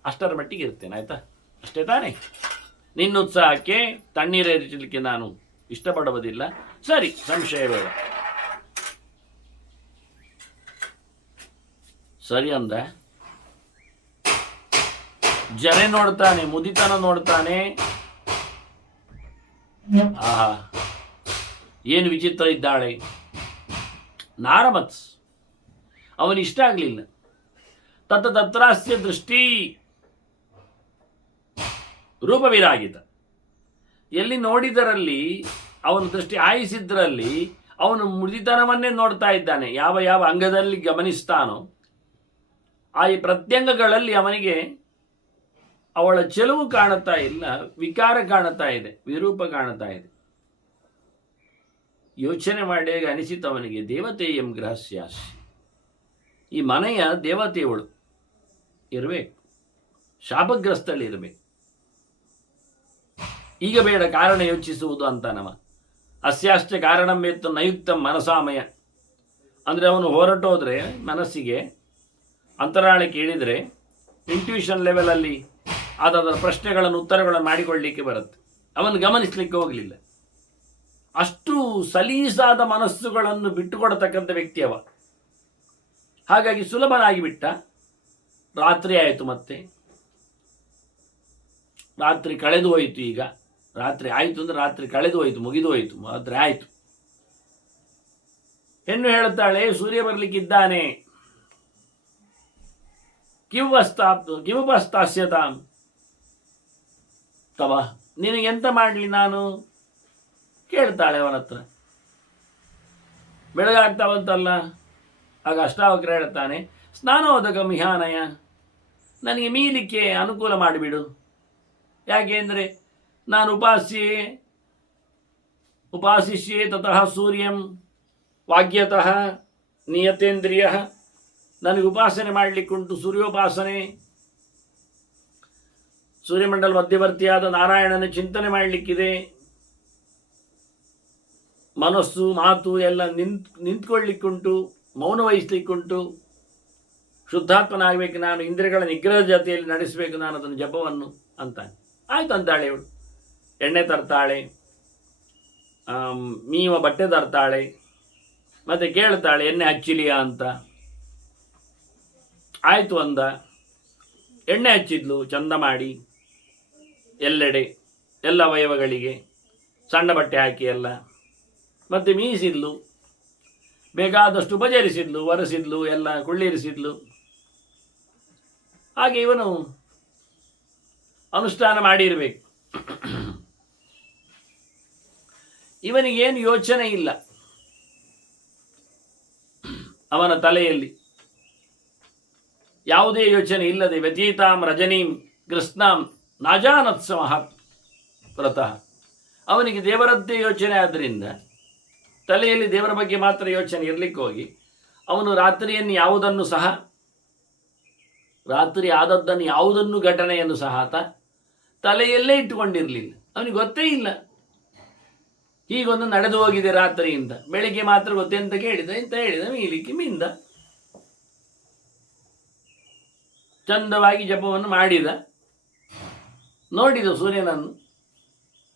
ಅಷ್ಟರ ಮಟ್ಟಿಗೆ ಇರ್ತೇನೆ, ಆಯಿತಾ? ಅಷ್ಟೇ ತಾನೇ? ನಿನ್ನ ಉತ್ಸಾಹಕ್ಕೆ ತಣ್ಣೀರೇರಿಸಲಿಕ್ಕೆ ನಾನು ಇಷ್ಟಪಡುವುದಿಲ್ಲ. ಸರಿ, ಸಂಶಯ ಬೇಡ. ಸರಿ ಅಂದ. ಜರೆ ನೋಡ್ತಾನೆ, ಮುದಿತನ ನೋಡ್ತಾನೆ. ಆಹಾ, ಏನು ವಿಚಿತ್ರ ಇದ್ದಾಳೆ. ನಾರಮತ್ಸ್ ಅವನಿಷ್ಟ ಆಗಲಿಲ್ಲ. ತತ್ರಾಸ್ಯ ದೃಷ್ಟಿ ರೂಪವಿರಾಗಿತ. ಎಲ್ಲಿ ನೋಡಿದರಲ್ಲಿ ಅವನ ದೃಷ್ಟಿ ಆಯಿಸಿದ್ರಲ್ಲಿ ಅವನು ಮುದಿತನವನ್ನೇ ನೋಡ್ತಾ ಇದ್ದಾನೆ. ಯಾವ ಯಾವ ಅಂಗದಲ್ಲಿ ಗಮನಿಸ್ತಾನೋ ಆ ಈ ಪ್ರತ್ಯಂಗಗಳಲ್ಲಿ ಅವನಿಗೆ ಅವಳ ಚೆಲುವು ಕಾಣುತ್ತಾ ಇಲ್ಲ, ವಿಕಾರ ಕಾಣುತ್ತಾ ಇದೆ, ವಿರೂಪ ಕಾಣುತ್ತಾ ಇದೆ. ಯೋಚನೆ ಮಾಡಿ ಅನಿಸಿತು ಅವನಿಗೆ, ದೇವತೆಯಂ ಗೃಹಸ್ಯಾಸಿ, ಈ ಮನೆಯ ದೇವತೆಯವಳು ಇರಬೇಕು, ಶಾಪಗ್ರಸ್ತಳಿ ಇರಬೇಕು. ಈಗ ಬೇಡ ಕಾರಣ ಯೋಚಿಸುವುದು ಅಂತ ನಮ. ಅಸ್ಯಾಶ್ಚ ಕಾರಣಂ ಎತ್ತು ನಯುಕ್ತಂ ಮನಸಾಮಯ. ಅಂದರೆ ಅವನು ಹೊರಟೋದ್ರೆ ಮನಸ್ಸಿಗೆ ಅಂತರಾಳ ಕೇಳಿದರೆ ಇಂಟ್ಯೂಷನ್ ಲೆವೆಲಲ್ಲಿ ಅದರ ಪ್ರಶ್ನೆಗಳನ್ನು ಉತ್ತರಗಳನ್ನು ಮಾಡಿಕೊಳ್ಳಲಿಕ್ಕೆ ಬರುತ್ತೆ. ಅವನು ಗಮನಿಸಲಿಕ್ಕೆ ಹೋಗಲಿಲ್ಲ. ಅಷ್ಟು ಸಲೀಸಾದ ಮನಸ್ಸುಗಳನ್ನು ಬಿಟ್ಟುಕೊಡತಕ್ಕಂಥ ವ್ಯಕ್ತಿ ಅವ. ಹಾಗಾಗಿ ಸುಲಭನಾಗಿ ಬಿಟ್ಟ. ರಾತ್ರಿ ಆಯಿತು, ಮತ್ತೆ ರಾತ್ರಿ ಕಳೆದು ಹೋಯಿತು. ಈಗ ರಾತ್ರಿ ಆಯಿತು ಅಂದರೆ ರಾತ್ರಿ ಕಳೆದು ಹೋಯಿತು, ಮುಗಿದು ಹೋಯಿತು, ರಾತ್ರಿ ಆಯಿತು. ಹೆಣ್ಣು ಹೇಳುತ್ತಾಳೆ, ಸೂರ್ಯ ಬರಲಿಕ್ಕಿದ್ದಾನೆ. ಕಿವುಪಸ್ತಾಸ್ಯತಾಂ ತವ, ನಿನಗೆಂತ ಮಾಡಲಿ ನಾನು ಕೇಳ್ತಾಳೆ ಅವನ ಹತ್ರ. ಬೆಳಗಾಗ್ತಾ ಬಂತಲ್ಲ. ಆಗ ಅಷ್ಟಾವಕ್ರ ಹೇಳ್ತಾನೆ, ಸ್ನಾನೋದಕ ಮಿಹಾನಯ, ನನಗೆ ಮೀಲಿಕ್ಕೆ ಅನುಕೂಲ ಮಾಡಿಬಿಡು. ಯಾಕೆ ಅಂದರೆ ನಾನು ಉಪಾಸಿಷ್ಯೆ ತತಃ ಸೂರ್ಯಂ ವಾಗ್ಯತಃ ನಿಯತೇಂದ್ರಿಯ, ನನಗೆ ಉಪಾಸನೆ ಮಾಡಲಿಕ್ಕುಂಟು, ಸೂರ್ಯೋಪಾಸನೆ. ಸೂರ್ಯಮಂಡಲ ಮಧ್ಯವರ್ತಿಯಾದ ನಾರಾಯಣನ ಚಿಂತನೆ ಮಾಡಲಿಕ್ಕಿದೆ. ಮನಸ್ಸು ಮಾತು ಎಲ್ಲ ನಿಂತ್ಕೊಳ್ಳಿಕ್ಕುಂಟು, ಮೌನ ವಹಿಸ್ಲಿಕ್ಕುಂಟು. ಶುದ್ಧಾತ್ಮನಾಗಬೇಕು ನಾನು, ಇಂದ್ರಿಯಗಳ ನಿಗ್ರಹ ಜೊತೆಯಲ್ಲಿ ನಡೆಸಬೇಕು ನಾನು ಅದನ್ನು ಜಪವನ್ನು ಅಂತಾನೆ. ಆಯ್ತು ಅಂತಾಳೆ ಇವಳು. ಎಣ್ಣೆ ತರ್ತಾಳೆ, ಮೀವ ಬಟ್ಟೆ ತರ್ತಾಳೆ, ಮತ್ತೆ ಕೇಳ್ತಾಳೆ ಎಣ್ಣೆ ಹಚ್ಚಿಲಿಯಾ ಅಂತ. ಆಯಿತು ಅಂದ. ಎಣ್ಣೆ ಹಚ್ಚಿದ್ಲು ಚಂದ ಮಾಡಿ, ಎಲ್ಲೆಡೆ ಎಲ್ಲ ಅವಯವಗಳಿಗೆ ಸಣ್ಣ ಬಟ್ಟೆ ಹಾಕಿ ಎಲ್ಲ. ಮತ್ತೆ ಮೀಸಿದ್ಲು, ಬೇಕಾದಷ್ಟು ಉಪಚರಿಸಿದ್ಲು, ಒರೆಸಿದ್ಲು, ಎಲ್ಲ ಕುಳ್ಳಿರಿಸಿದ್ಲು. ಹಾಗೆ ಇವನು ಅನುಷ್ಠಾನ ಮಾಡಿರಬೇಕು. ಇವನಿಗೇನು ಯೋಚನೆ ಇಲ್ಲ ಅವನ ತಲೆಯಲ್ಲಿ, ಯಾವುದೇ ಯೋಚನೆ ಇಲ್ಲದೆ ವ್ಯತೀತಾಂ ರಜನೀಂ ಕೃಷ್ಣಾಂ ನಾಜಾನತ್ಸ ಮಹಾಪ್ರತಃ. ಅವನಿಗೆ ದೇವರದ್ದೇ ಯೋಚನೆ ಆದ್ದರಿಂದ ತಲೆಯಲ್ಲಿ ದೇವರ ಬಗ್ಗೆ ಮಾತ್ರ ಯೋಚನೆ ಇರಲಿಕ್ಕೆ ಹೋಗಿ ಅವನು ರಾತ್ರಿಯನ್ನು ಯಾವುದನ್ನು ಸಹ, ರಾತ್ರಿ ಆದದ್ದನ್ನು ಯಾವುದನ್ನು ಘಟನೆಯನ್ನು ಸಹ ಆತ ತಲೆಯಲ್ಲೇ ಇಟ್ಟುಕೊಂಡಿರಲಿಲ್ಲ. ಅವನಿಗೆ ಗೊತ್ತೇ ಇಲ್ಲ ಹೀಗೊಂದು ನಡೆದು ಹೋಗಿದೆ ರಾತ್ರಿಯಿಂದ. ಬೆಳಿಗ್ಗೆ ಮಾತ್ರ ಗೊತ್ತೆಂತ ಕೇಳಿದ, ಎಂತ ಹೇಳಿದ, ಮೀಲಿಕ್ಕೆ ಮಿಂದ. ಚಂದವಾಗಿ ಜಪವನ್ನು ಮಾಡಿದ. ನೋಡಿದ ಸೂರ್ಯನನ್ನು.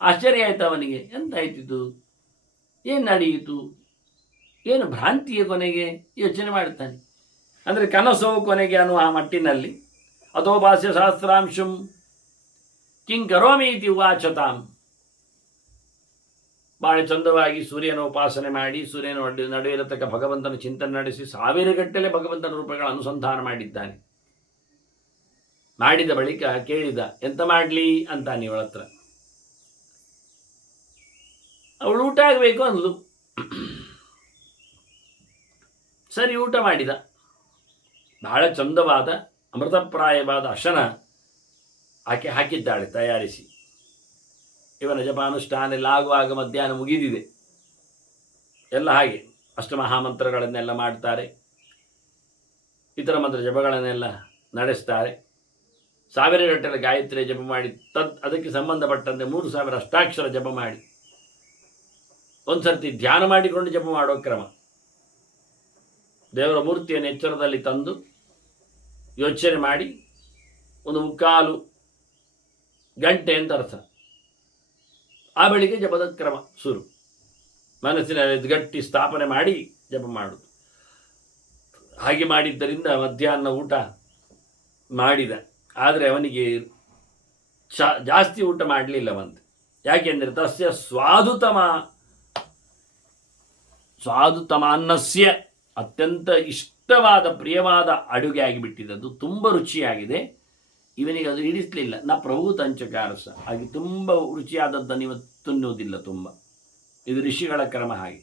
ಆಶ್ಚರ್ಯ ಆಯ್ತು ಅವನಿಗೆ. ಎಂತಾಯ್ತಿದ್ದು, ಏನು ನಡೆಯಿತು, ಏನು ಭ್ರಾಂತಿಯ ಕೊನೆಗೆ ಯೋಚನೆ ಮಾಡ್ತಾನೆ. ಅಂದರೆ ಕನಸೋ ಕೊನೆಗೆ ಅನ್ನುವ ಆ ಮಟ್ಟಿನಲ್ಲಿ. ಅಥೋ ಭಾಷ್ಯ ಸಹಸ್ರಾಂಶಂ ಕಿಂ ಕರೋಮೀತಿ ಉವಾಚತಾಂ. ಭಾಳ ಚಂದವಾಗಿ ಸೂರ್ಯನ ಉಪಾಸನೆ ಮಾಡಿ, ಸೂರ್ಯನ ನಡುವೆ ಇರತಕ್ಕ ಭಗವಂತನ ಚಿಂತನೆ ನಡೆಸಿ ಸಾವಿರಗಟ್ಟಲೆ ಭಗವಂತನ ರೂಪಗಳ ಅನುಸಂಧಾನ ಮಾಡಿದ್ದಾನೆ. ಮಾಡಿದ ಬಳಿಕ ಕೇಳಿದ, ಎಂತ ಮಾಡಲಿ ಅಂತಾನೆ ಇವಳ ಹತ್ರ. ಅವಳು ಊಟ ಆಗಬೇಕು ಅಂದ್ಲು. ಸರಿ, ಊಟ ಮಾಡಿದ. ಬಹಳ ಚಂದವಾದ ಅಮೃತಪ್ರಾಯವಾದ ಅಶನ ಆಕೆ ಹಾಕಿದ್ದಾಳೆ ತಯಾರಿಸಿ. ಇವನ ಜಪಾನುಷ್ಠಾನ ಎಲ್ಲ ಆಗುವಾಗ ಮಧ್ಯಾಹ್ನ ಮುಗಿದಿದೆ. ಎಲ್ಲ ಹಾಗೆ ಅಷ್ಟಮಹಾಮಂತ್ರಗಳನ್ನೆಲ್ಲ ಮಾಡ್ತಾರೆ, ಇತರ ಮಂತ್ರ ಜಪಗಳನ್ನೆಲ್ಲ ನಡೆಸ್ತಾರೆ. ಸಾವಿರಗಟ್ಟಲೆ ಗಾಯತ್ರಿ ಜಪ ಮಾಡಿ, ಅದಕ್ಕೆ ಸಂಬಂಧಪಟ್ಟಂತೆ 3000 ಅಷ್ಟಾಕ್ಷರ ಜಪ ಮಾಡಿ, ಒಂದು ಸರ್ತಿ ಧ್ಯಾನ ಮಾಡಿಕೊಂಡು ಜಪ ಮಾಡೋ ಕ್ರಮ. ದೇವರ ಮೂರ್ತಿಯನ್ನು ಎಚ್ಚರದಲ್ಲಿ ತಂದು ಯೋಚನೆ ಮಾಡಿ 1/4 ಗಂಟೆ ಅಂತ ಅರ್ಥ. ಆ ಬಳಿಗೆ ಜಪದ ಕ್ರಮ ಶುರು. ಮನಸ್ಸಿನಲ್ಲಿ ಗಟ್ಟಿ ಸ್ಥಾಪನೆ ಮಾಡಿ ಜಪ ಮಾಡುವುದು. ಹಾಗೆ ಮಾಡಿದ್ದರಿಂದ ಮಧ್ಯಾಹ್ನ ಊಟ ಮಾಡಿದ. ಆದರೆ ಅವನಿಗೆ ಜಾಸ್ತಿ ಊಟ ಮಾಡಲಿಲ್ಲವಂತೆ. ಯಾಕೆಂದರೆ ತಸ್ಯ ಸ್ವಾದುತಮ ಅನ್ನಸ್ಯ, ಅತ್ಯಂತ ಇಷ್ಟವಾದ ಪ್ರಿಯವಾದ ಅಡುಗೆ ಆಗಿಬಿಟ್ಟಿದ್ದದು. ತುಂಬ ರುಚಿಯಾಗಿದೆ. ಇವನಿಗೆ ಅದು ಹಿಡಿಸಲಿಲ್ಲ. ನ ಪ್ರಭು ತಂಚಕಾರಸ, ಹಾಗೆ ತುಂಬ ರುಚಿಯಾದದ್ದನ್ನು ಇವ ತಿನ್ನುವುದಿಲ್ಲ. ತುಂಬ ಇದು ಋಷಿಗಳ ಕ್ರಮ. ಹಾಗೆ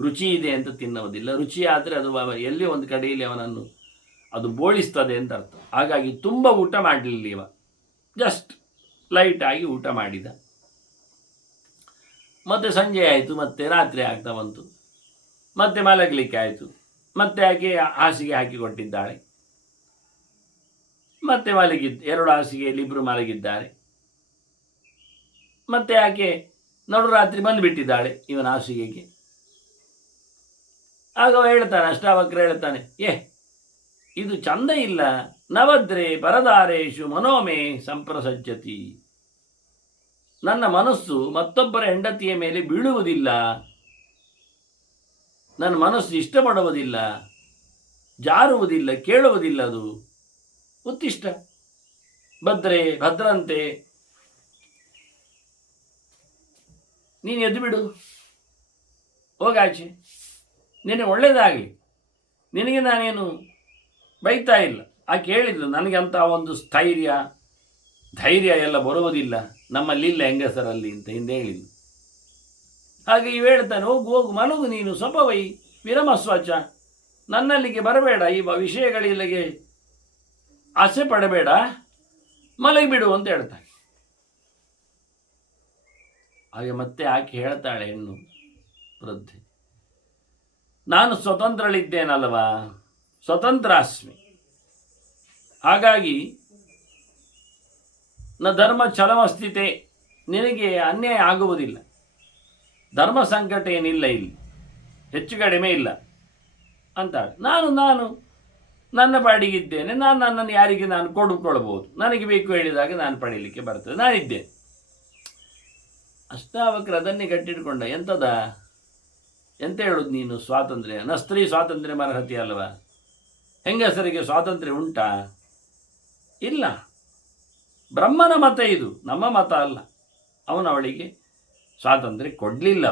ರುಚಿ ಇದೆ ಅಂತ ತಿನ್ನುವುದಿಲ್ಲ. ರುಚಿಯಾದರೆ ಅದು ಎಲ್ಲಿ ಒಂದು ಕಡೆಯಲ್ಲಿ ಅವನನ್ನು ಅದು ಬೋಳಿಸ್ತದೆ ಅಂತ ಅರ್ಥ. ಹಾಗಾಗಿ ತುಂಬ ಊಟ ಮಾಡಲಿಲ್ಲ ಇವ. ಜಸ್ಟ್ ಲೈಟಾಗಿ ಊಟ ಮಾಡಿದ. ಮತ್ತೆ ಸಂಜೆ ಆಯಿತು, ಮತ್ತೆ ರಾತ್ರಿ ಆಗ್ತಾ ಬಂತು, ಮತ್ತೆ ಮಲಗಲಿಕ್ಕೆ ಆಯಿತು. ಮತ್ತೆ ಆಕೆ ಹಾಸಿಗೆ ಹಾಕಿಕೊಟ್ಟಿದ್ದಾಳೆ. ಮತ್ತೆ ಮಲಗಿದ್ದು 2 ಹಾಸಿಗೆಯಲ್ಲಿ 2 ಮಲಗಿದ್ದಾರೆ. ಮತ್ತೆ ಆಕೆ ನಡುರಾತ್ರಿ ಬಂದುಬಿಟ್ಟಿದ್ದಾಳೆ ಇವನ ಹಾಸಿಗೆಗೆ. ಆಗ ಹೇಳ್ತಾನೆ, ಅಷ್ಟಾವಕ್ರ ಹೇಳ್ತಾನೆ, ಇದು ಚಂದ ಇಲ್ಲ. ನವದ್ರೆ ಪರದಾರೇಶು ಮನೋಮೇ ಸಂಪ್ರಸಜ್ಜತಿ. ನನ್ನ ಮನಸ್ಸು ಮತ್ತೊಬ್ಬರ ಹೆಂಡತಿಯ ಮೇಲೆ ಬೀಳುವುದಿಲ್ಲ, ನನ್ನ ಮನಸ್ಸು ಇಷ್ಟಪಡುವುದಿಲ್ಲ. ಜಾರುವುದಿಲ್ಲ, ಕೇಳುವುದಿಲ್ಲ. ಅದು ಉತ್ತಿಷ್ಟ ಭದ್ರೇ ಭದ್ರಂತೆ, ನೀನು ಎದ್ದು ಬಿಡು, ಹೋಗಾಚೆ, ನಿನಗೆ ಒಳ್ಳೇದಾಗಲಿ, ನಿನಗೆ ನಾನೇನು ಬೈತಾ ಇಲ್ಲ. ಆಕೆ ಹೇಳಿದ್ಲು, ನನಗೆ ಅಂತ ಒಂದು ಧೈರ್ಯ ಎಲ್ಲ ಬರುವುದಿಲ್ಲ ನಮ್ಮಲ್ಲಿಲ್ಲ ಹೆಂಗಸರಲ್ಲಿ ಅಂತ ಹಿಂದೆ ಹೇಳಿದ್ಲು. ಹಾಗೆ ಇವು ಹೇಳ್ತಾನೆ, ಹೋಗು ಮಲಗು, ನೀನು ಸ್ವಭವೈ ವಿರಮಸ್ವಾಚ, ನನ್ನಲ್ಲಿಗೆ ಬರಬೇಡ, ಈ ವಿಷಯಗಳಿಲ್ಲಿಗೆ ಆಸೆ ಪಡಬೇಡ, ಮಲಗಿಬಿಡು ಅಂತ ಹೇಳ್ತಾನೆ. ಹಾಗೆ ಮತ್ತೆ ಆಕೆ ಹೇಳ್ತಾಳೆ, ಹೆಣ್ಣು ವೃದ್ಧೆ, ನಾನು ಸ್ವತಂತ್ರಳಿದ್ದೇನಲ್ವಾ, ಸ್ವತಂತ್ರಾಸ್ಮಿ, ಹಾಗಾಗಿ ನ ಧರ್ಮ ಚಲಮಸ್ಥಿತೆ, ನಿನಗೆ ಅನ್ಯಾಯ ಆಗುವುದಿಲ್ಲ, ಧರ್ಮ ಸಂಕಟ ಏನಿಲ್ಲ, ಇಲ್ಲಿ ಹೆಚ್ಚು ಕಡಿಮೆ ಇಲ್ಲ ಅಂತಾಳೆ. ನಾನು ನನ್ನ ಪಾಡಿಗಿದ್ದೇನೆ, ನನ್ನನ್ನು ಯಾರಿಗೆ ನಾನು ಕೊಡುಕೊಳ್ಬೋದು, ನನಗೆ ಬೇಕು ಹೇಳಿದಾಗ ನಾನು ಪಡೀಲಿಕ್ಕೆ ಬರ್ತದೆ, ನಾನಿದ್ದೇನೆ. ಅಷ್ಟಾವಕ್ರ ಅದನ್ನೇ ಗಟ್ಟಿಟ್ಕೊಂಡ. ಎಂತ ಹೇಳುದು ನೀನು, ಸ್ವಾತಂತ್ರ್ಯ ಸ್ತ್ರೀ ಸ್ವಾತಂತ್ರ್ಯ ಅರ್ಹತೆ ಅಲ್ವಾ, ಹೆಂಗಸರಿಗೆ ಸ್ವಾತಂತ್ರ್ಯ ಉಂಟಾ? ಇಲ್ಲ, ಬ್ರಹ್ಮನ ಮತ ಇದು, ನಮ್ಮ ಮತ ಅಲ್ಲ. ಅವಳಿಗೆ ಸ್ವಾತಂತ್ರ್ಯ ಕೊಡಲಿಲ್ಲ.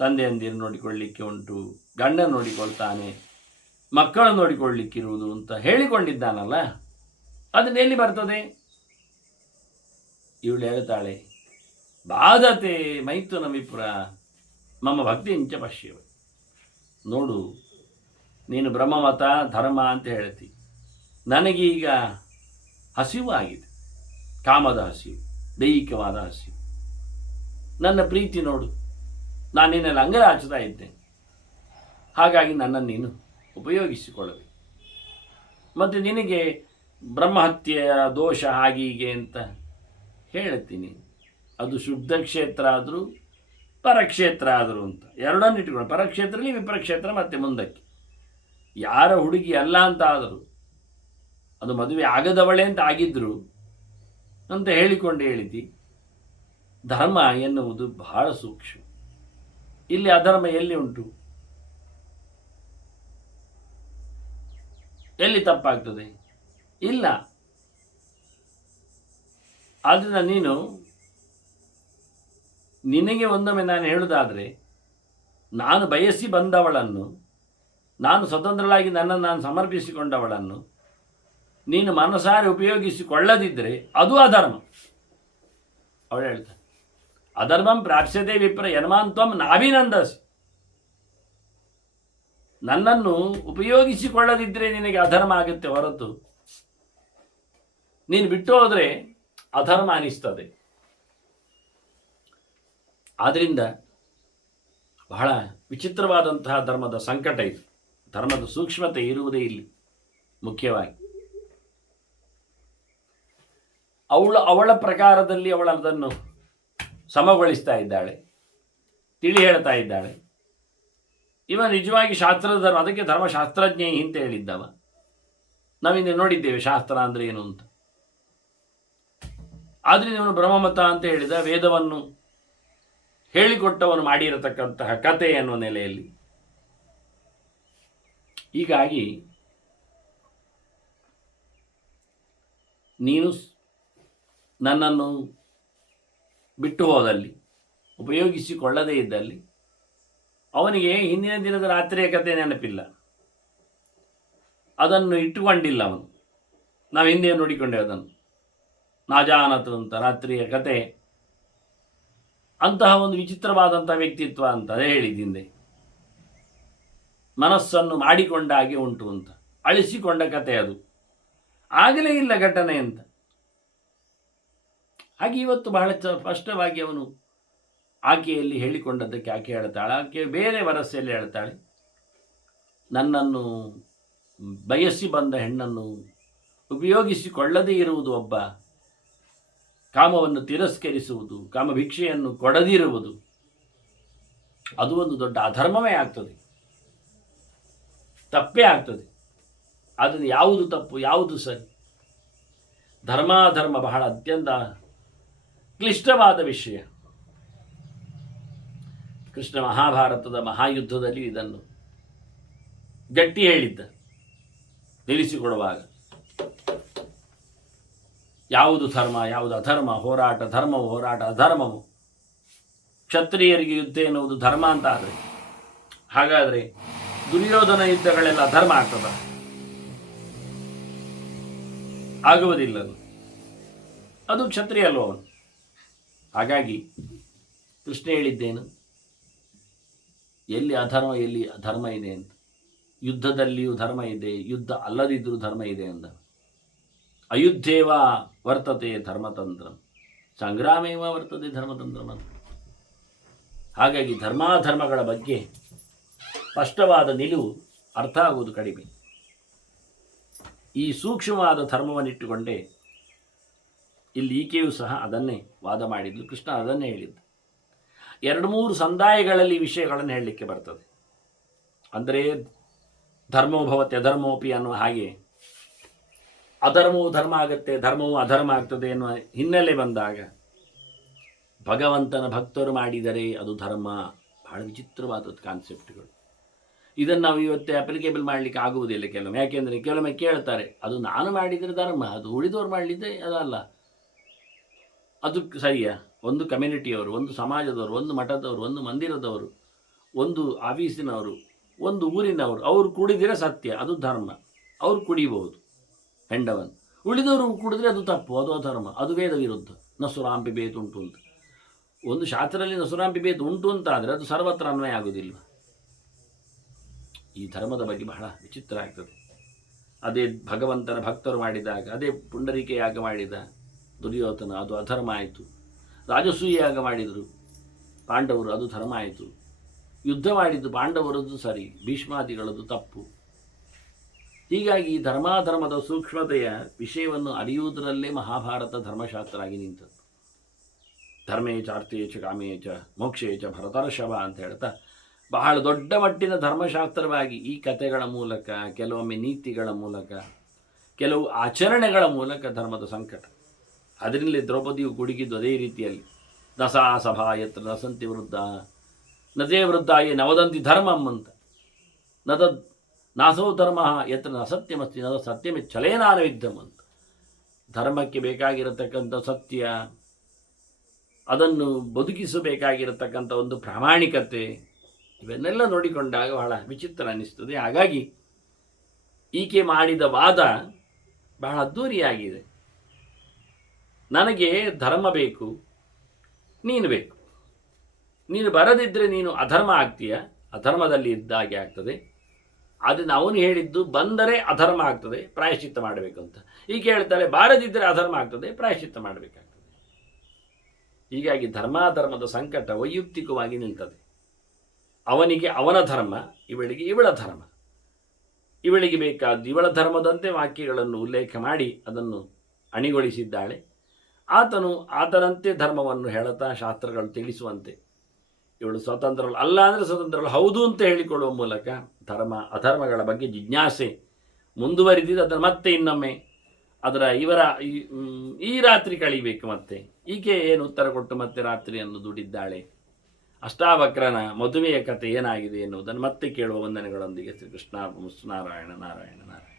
ತಂದೆಯಂದಿರು ನೋಡಿಕೊಳ್ಳಿಕ್ಕೆ ಉಂಟು, ಗಂಡ ನೋಡಿಕೊಳ್ತಾನೆ, ಮಕ್ಕಳು ನೋಡಿಕೊಳ್ಳಿಕ್ಕಿರುವುದು ಅಂತ ಹೇಳಿಕೊಂಡಿದ್ದಾನಲ್ಲ, ಅದನ್ನ ಎಲ್ಲಿ ಬರ್ತದೆ? ಇವಳು ಹೇಳ್ತಾಳೆ, ಬಾಧತೆ ಮೈಥುನ ವಿಪ್ರ ಮಮ್ಮ ಭಕ್ತಿ ಇಂಚ ಪಶ್ಯವ. ನೋಡು, ನೀನು ಬ್ರಹ್ಮಮತ ಧರ್ಮ ಅಂತ ಹೇಳ್ತಿ, ನನಗೀಗ ಹಸಿವು ಆಗಿದೆ, ಕಾಮದ ಹಸಿವು, ದೈಹಿಕವಾದ ಹಸಿವು. ನನ್ನ ಪ್ರೀತಿ ನೋಡು, ನಾನು ನಿನ್ನೆಲ್ಲ ಅಂಗಲಾಚುತ್ತಾ ಇದ್ದೇನೆ, ಹಾಗಾಗಿ ನನ್ನನ್ನು ನೀನು ಉಪಯೋಗಿಸಿಕೊಳ್ಳಬೇಕು. ಮತ್ತು ನಿನಗೆ ಬ್ರಹ್ಮಹತ್ಯೆಯ ದೋಷ ಹೀಗೆ ಅಂತ ಹೇಳ್ತೀನಿ, ಅದು ಶುದ್ಧ ಕ್ಷೇತ್ರ ಆದರೂ ಪರಕ್ಷೇತ್ರ ಆದರೂ ಅಂತ ಎರಡನ್ನು ಇಟ್ಕೊಂಡು, ಪರಕ್ಷೇತ್ರದಲ್ಲಿ ವಿಪ್ರಕ್ಷೇತ್ರ ಮತ್ತು ಮುಂದಕ್ಕೆ. ಯಾರ ಹುಡುಗಿ ಅಲ್ಲ ಅಂತ ಆದರೂ, ಅದು ಮದುವೆ ಆಗದವಳೆ ಅಂತ ಆಗಿದ್ರು ಅಂತ ಹೇಳಿದ್ದಿ. ಧರ್ಮ ಎನ್ನುವುದು ಬಹಳ ಸೂಕ್ಷ್ಮ. ಇಲ್ಲಿ ಅಧರ್ಮ ಎಲ್ಲಿ ಉಂಟು, ಎಲ್ಲಿ ತಪ್ಪಾಗ್ತದೆ? ಇಲ್ಲ. ಆದ್ದರಿಂದ ನಿನಗೆ ಒಂದೊಮ್ಮೆ ನಾನು ಹೇಳುವುದಾದರೆ, ನಾನು ಬಯಸಿ ಬಂದವಳನ್ನು, ನಾನು ಸ್ವತಂತ್ರಳಾಗಿ ನನ್ನನ್ನು ನಾನು ಸಮರ್ಪಿಸಿಕೊಂಡವಳನ್ನು ನೀನು ಮನಸಾರೆ ಉಪಯೋಗಿಸಿಕೊಳ್ಳದಿದ್ದರೆ ಅದು ಅಧರ್ಮ. ಅವಳು ಹೇಳ್ತಾಳೆ, ಅಧರ್ಮಂ ಪ್ರಾಪ್ಸ್ಯತೆ ವಿಪ್ರ ಯನ್ಮಾಂತ್ವಂ ನಾಭಿನಂದಸಿ. ನನ್ನನ್ನು ಉಪಯೋಗಿಸಿಕೊಳ್ಳದಿದ್ದರೆ ನಿನಗೆ ಅಧರ್ಮ ಆಗುತ್ತೆ ಹೊರತು, ನೀನು ಬಿಟ್ಟು ಹೋದರೆ ಅಧರ್ಮ ಅನಿಸ್ತದೆ. ಆದ್ದರಿಂದ ಬಹಳ ವಿಚಿತ್ರವಾದಂತಹ ಧರ್ಮದ ಸಂಕಟ ಇದು. ಧರ್ಮದ ಸೂಕ್ಷ್ಮತೆ ಇರುವುದೇ ಇಲ್ಲಿ ಮುಖ್ಯವಾಗಿ. ಅವಳ ಪ್ರಕಾರದಲ್ಲಿ ಅವಳು ಅದನ್ನು ಸಮಗೊಳಿಸ್ತಾ ಇದ್ದಾಳೆ, ತಿಳಿ ಹೇಳ್ತಾ ಇದ್ದಾಳೆ. ಇವ ನಿಜವಾಗಿ ಶಾಸ್ತ್ರದ ಧರ್ಮ, ಅದಕ್ಕೆ ಧರ್ಮಶಾಸ್ತ್ರಜ್ಞ ಅಂತ ಹೇಳಿದ್ದವ. ನಾವಿಂದು ನೋಡಿದ್ದೇವೆ ಶಾಸ್ತ್ರ ಅಂದರೆ ಏನು ಅಂತ. ಆದರೆ ಇವನು ಬ್ರಹ್ಮಮತ ಅಂತ ಹೇಳಿದ, ವೇದವನ್ನು ಹೇಳಿಕೊಟ್ಟವನು ಮಾಡಿರತಕ್ಕಂತಹ ಕತೆ ಅನ್ನುವ ನೆಲೆಯಲ್ಲಿ. ಹೀಗಾಗಿ ನೀನು ನನ್ನನ್ನು ಬಿಟ್ಟು ಹೋದಲ್ಲಿ, ಉಪಯೋಗಿಸಿಕೊಳ್ಳದೇ ಇದ್ದಲ್ಲಿ, ಅವನಿಗೆ ಹಿಂದಿನ ದಿನದ ರಾತ್ರಿಯ ಕತೆ ನೆನಪಿಲ್ಲ, ಅದನ್ನು ಇಟ್ಟುಕೊಂಡಿಲ್ಲ ಅವನು. ನಾವು ಹಿಂದೆ ನೋಡಿಕೊಂಡೇವೆ ಅದನ್ನು, ನಾಜಾನತು ಅಂತ ರಾತ್ರಿಯ ಕತೆ. ಅಂತಹ ಒಂದು ವಿಚಿತ್ರವಾದಂಥ ವ್ಯಕ್ತಿತ್ವ ಅಂತ ಅದೇ ಹೇಳಿದ್ದಿಂದೆ. ಮನಸ್ಸನ್ನು ಮಾಡಿಕೊಂಡ ಹಾಗೆ ಉಂಟು ಅಂತ ಅಳಿಸಿಕೊಂಡ ಕತೆ ಅದು, ಆಗಲೇ ಇಲ್ಲ ಘಟನೆ ಅಂತ. ಹಾಗೆ ಇವತ್ತು ಬಹಳ ಸ್ಪಷ್ಟವಾಗಿ ಅವನು ಆಕೆಯಲ್ಲಿ ಹೇಳಿಕೊಂಡದ್ದಕ್ಕೆ ಆಕೆ ಹೇಳ್ತಾಳೆ, ಆಕೆ ಬೇರೆ ವರಸೆಯಲ್ಲಿ ಹೇಳ್ತಾಳೆ, ನನ್ನನ್ನು ಬಯಸಿ ಬಂದ ಹೆಣ್ಣನ್ನು ಉಪಯೋಗಿಸಿಕೊಳ್ಳದೇ ಇರುವುದು ಒಬ್ಬ, ಕಾಮವನ್ನು ತಿರಸ್ಕರಿಸುವುದು, ಕಾಮಭಿಕ್ಷೆಯನ್ನು ಕೊಡದಿರುವುದು, ಅದು ಒಂದು ದೊಡ್ಡ ಅಧರ್ಮವೇ ಆಗ್ತದೆ, ತಪ್ಪೇ ಆಗ್ತದೆ. ಅದನ್ನು ಯಾವುದು ತಪ್ಪು ಯಾವುದು ಸರಿ, ಧರ್ಮಾಧರ್ಮ ಬಹಳ ಅತ್ಯಂತ ಕ್ಲಿಷ್ಟವಾದ ವಿಷಯ. ಕೃಷ್ಣ ಮಹಾಭಾರತದ ಮಹಾಯುದ್ಧದಲ್ಲಿ ಇದನ್ನು ಗಟ್ಟಿ ಹೇಳಿದ್ದ ನಿಲ್ಲಿಸಿಕೊಡುವಾಗ. ಯಾವುದು ಧರ್ಮ ಯಾವುದು ಅಧರ್ಮ, ಹೋರಾಟ ಧರ್ಮವು ಹೋರಾಟ ಅಧರ್ಮವು, ಕ್ಷತ್ರಿಯರಿಗೆ ಯುದ್ಧ ಎನ್ನುವುದು ಧರ್ಮ ಅಂತ ಆದರೆ ಹಾಗಾದರೆ ದುರ್ಯೋಧನ ಯುದ್ಧಗಳೆಲ್ಲ ಧರ್ಮ ಆಗ್ತದ? ಆಗುವುದಿಲ್ಲ. ಅದು ಕ್ಷತ್ರಿಯ ಅಲ್ವ ಅವನು. ಹಾಗಾಗಿ ಕೃಷ್ಣ ಹೇಳಿದ್ದೇನು, ಎಲ್ಲಿ ಅಧರ್ಮ ಎಲ್ಲಿ ಧರ್ಮ ಇದೆ ಅಂತ. ಯುದ್ಧದಲ್ಲಿಯೂ ಧರ್ಮ ಇದೆ, ಯುದ್ಧ ಅಲ್ಲದಿದ್ದರೂ ಧರ್ಮ ಇದೆ ಅಂದ. ಅಯುದ್ಧೇವ ವರ್ತತೆ ಧರ್ಮತಂತ್ರ, ಸಂಗ್ರಾಮೇವ ವರ್ತತೆ ಧರ್ಮತಂತ್ರ ಅಂತ. ಹಾಗಾಗಿ ಧರ್ಮಾಧರ್ಮಗಳ ಬಗ್ಗೆ ಸ್ಪಷ್ಟವಾದ ನಿಲುವು ಅರ್ಥ ಆಗುವುದು ಕಡಿಮೆ. ಈ ಸೂಕ್ಷ್ಮವಾದ ಧರ್ಮವನ್ನಿಟ್ಟುಕೊಂಡೇ ಇಲ್ಲಿ ಈಕೆಯೂ ಸಹ ಅದನ್ನೇ ವಾದ ಮಾಡಿದ್ದು, ಕೃಷ್ಣ ಅದನ್ನೇ ಹೇಳಿದ್ದು. 2-3 ಸಂದಾಯಗಳಲ್ಲಿ ವಿಷಯಗಳನ್ನು ಹೇಳಲಿಕ್ಕೆ ಬರ್ತದೆ. ಅಂದರೆ ಧರ್ಮೋಭವತೆ ಅಧರ್ಮೋಪಿ ಅನ್ನುವ ಹಾಗೆ ಅಧರ್ಮವು ಧರ್ಮ ಆಗುತ್ತೆ, ಧರ್ಮವು ಅಧರ್ಮ ಆಗ್ತದೆ ಎನ್ನುವ ಹಿನ್ನೆಲೆ ಬಂದಾಗ ಭಗವಂತನ ಭಕ್ತರು ಮಾಡಿದರೆ ಅದು ಧರ್ಮ. ಬಹಳ ವಿಚಿತ್ರವಾದದ್ದು ಕಾನ್ಸೆಪ್ಟ್ಗಳು. ಇದನ್ನು ನಾವು ಇವತ್ತೇ ಅಪ್ಲಿಕೇಬಲ್ ಮಾಡಲಿಕ್ಕೆ ಆಗುವುದಿಲ್ಲ ಕೆಲವೊಮ್ಮೆ. ಯಾಕೆಂದರೆ ಕೆಲವೊಮ್ಮೆ ಕೇಳ್ತಾರೆ, ಅದು ನಾನು ಮಾಡಿದರೆ ಧರ್ಮ, ಅದು ಉಳಿದವರು ಮಾಡಲಿದ್ದೆ ಅದಲ್ಲ. ಅದು ಸರಿಯಾ? ಒಂದು ಕಮ್ಯುನಿಟಿಯವರು, ಒಂದು ಸಮಾಜದವರು, ಒಂದು ಮಠದವರು, ಒಂದು ಮಂದಿರದವರು, ಒಂದು ಆಫೀಸಿನವರು, ಒಂದು ಊರಿನವರು, ಅವರು ಕುಡಿದಿರೆ ಸತ್ಯ, ಅದು ಧರ್ಮ, ಅವರು ಕುಡಿಬಹುದು ಹೆಂಡವನ್ನು. ಉಳಿದವರು ಕುಡಿದ್ರೆ ಅದು ತಪ್ಪು, ಅದು ಅಧರ್ಮ, ಅದು ವೇದ ವಿರುದ್ಧ. ನಸುರಾಂಪಿ ಬೇತು ಉಂಟು ಅಂತ ಒಂದು ಶಾಸ್ತ್ರದಲ್ಲಿ ನಸುರಾಂಪಿ ಬೇತು ಉಂಟು ಅಂತ ಆದರೆ ಅದು ಸರ್ವತ್ರ ಅನ್ವಯ ಆಗುವುದಿಲ್ಲ. ಈ ಧರ್ಮದ ಬಗ್ಗೆ ಬಹಳ ವಿಚಿತ್ರ ಆಗ್ತದೆ. ಅದೇ ಭಗವಂತನ ಭಕ್ತರು ಮಾಡಿದಾಗ, ಅದೇ ಪುಂಡರೀಕ ಯಾಗ ಮಾಡಿದ ದುರ್ಯೋಧನ, ಅದು ಅಧರ್ಮ ಆಯಿತು. ರಾಜಸೂಯ ಯಾಗ ಮಾಡಿದರು ಪಾಂಡವರು, ಅದು ಧರ್ಮ ಆಯಿತು. ಯುದ್ಧ ಮಾಡಿದ್ದು ಪಾಂಡವರದ್ದು ಸರಿ, ಭೀಷ್ಮಾದಿಗಳದ್ದು ತಪ್ಪು. ಹೀಗಾಗಿ ಧರ್ಮಾಧರ್ಮದ ಸೂಕ್ಷ್ಮತೆಯ ವಿಷಯವನ್ನು ಅರಿಯುವುದರಲ್ಲೇ ಮಹಾಭಾರತ ಧರ್ಮಶಾಸ್ತ್ರ ಆಗಿ ನಿಂತದ್ದು. ಧರ್ಮೇಚ ಅರ್ಥೇಚ ಕಾಮೇಚ ಮೋಕ್ಷೇಚ ಭರತರ್ಷಭ ಅಂತ ಹೇಳ್ತಾ ಬಹಳ ದೊಡ್ಡ ಮಟ್ಟಿನ ಧರ್ಮಶಾಸ್ತ್ರವಾಗಿ ಈ ಕಥೆಗಳ ಮೂಲಕ, ಕೆಲವೊಮ್ಮೆ ನೀತಿಗಳ ಮೂಲಕ, ಕೆಲವು ಆಚರಣೆಗಳ ಮೂಲಕ ಧರ್ಮದ ಸಂಕಟ. ಅದರಲ್ಲಿ ದ್ರೌಪದಿಯು ಗುಡುಗಿದ್ದು ಅದೇ ರೀತಿಯಲ್ಲಿ. ನಸಾ ಸಭಾ ಯತ್ರ ನಸಂತಿ ವೃದ್ಧ ನದೇ ವೃದ್ಧಾಯಿ ನವದಂತಿ ಧರ್ಮಂ ಅಂತ. ನಾಸೋ ಧರ್ಮ ಯತ್ರ ನ ಸತ್ಯಮಸ್ತಿ ನದ ಸತ್ಯಮಿಚ್ಛಲೇನಾನ ವಿದ್ಯಂ ಅಂತ. ಧರ್ಮಕ್ಕೆ ಬೇಕಾಗಿರತಕ್ಕಂಥ ಸತ್ಯ, ಅದನ್ನು ಬದುಕಿಸಬೇಕಾಗಿರತಕ್ಕಂಥ ಒಂದು ಪ್ರಾಮಾಣಿಕತೆ, ಇವನ್ನೆಲ್ಲ ನೋಡಿಕೊಂಡಾಗ ಬಹಳ ವಿಚಿತ್ರ ಅನ್ನಿಸ್ತದೆ. ಹಾಗಾಗಿ ಈಕೆ ಮಾಡಿದ ವಾದ ಬಹಳ ಅದ್ದೂರಿಯಾಗಿದೆ. ನನಗೆ ಧರ್ಮ ಬೇಕು, ನೀನು ಬೇಕು. ನೀನು ಬರದಿದ್ದರೆ ನೀನು ಅಧರ್ಮ ಆಗ್ತೀಯ, ಅಧರ್ಮದಲ್ಲಿ ಇದ್ದಾಗೆ ಆಗ್ತದೆ. ಆದರೆ ಅವನು ಹೇಳಿದ್ದು ಬಂದರೆ ಅಧರ್ಮ ಆಗ್ತದೆ, ಪ್ರಾಯಶ್ಚಿತ್ತ ಮಾಡಬೇಕು ಅಂತ. ಈಗ ಹೇಳ್ತಾರೆ ಬಾರದಿದ್ದರೆ ಅಧರ್ಮ ಆಗ್ತದೆ, ಪ್ರಾಯಶ್ಚಿತ್ತ ಮಾಡಬೇಕಾಗ್ತದೆ. ಹೀಗಾಗಿ ಧರ್ಮಾಧರ್ಮದ ಸಂಕಟ ವೈಯಕ್ತಿಕವಾಗಿ ನಿಲ್ತದೆ. ಅವನಿಗೆ ಅವನ ಧರ್ಮ, ಇವಳಿಗೆ ಇವಳ ಧರ್ಮ. ಇವಳಿಗೆ ಬೇಕಾದ್ದು ಇವಳ ಧರ್ಮದಂತೆ ವಾಕ್ಯಗಳನ್ನು ಉಲ್ಲೇಖ ಮಾಡಿ ಅದನ್ನು ಅಣಿಗೊಳಿಸಿದ್ದಾಳೆ. ಆತನು ಆತನಂತೆ ಧರ್ಮವನ್ನು ಹೇಳುತ್ತಾ ಶಾಸ್ತ್ರಗಳು ತಿಳಿಸುವಂತೆ ಇವಳು ಸ್ವತಂತ್ರಳು ಅಲ್ಲ ಅಂದರೆ ಸ್ವತಂತ್ರಳು ಹೌದು ಅಂತ ಹೇಳಿಕೊಳ್ಳುವ ಮೂಲಕ ಧರ್ಮ ಅಧರ್ಮಗಳ ಬಗ್ಗೆ ಜಿಜ್ಞಾಸೆ ಮುಂದುವರಿದಿದ್ದು. ಅದನ್ನು ಮತ್ತೆ ಇನ್ನೊಮ್ಮೆ ಇವರ ಈ ರಾತ್ರಿ ಕಳಿಬೇಕು. ಮತ್ತೆ ಈಕೆ ಏನು ಉತ್ತರ ಕೊಟ್ಟು ಮತ್ತೆ ರಾತ್ರಿಯನ್ನು ದುಡಿದ್ದಾಳೆ. ಅಷ್ಟಾವಕ್ರನ ಮದುವೆಯ ಕಥೆ ಏನಾಗಿದೆ ಎನ್ನುವುದನ್ನು ಮತ್ತೆ ಕೇಳುವ ವಂದನೆಗಳೊಂದಿಗೆ ಶ್ರೀಕೃಷ್ಣ ನಾರಾಯಣ ನಾರಾಯಣ ನಾರಾಯಣ.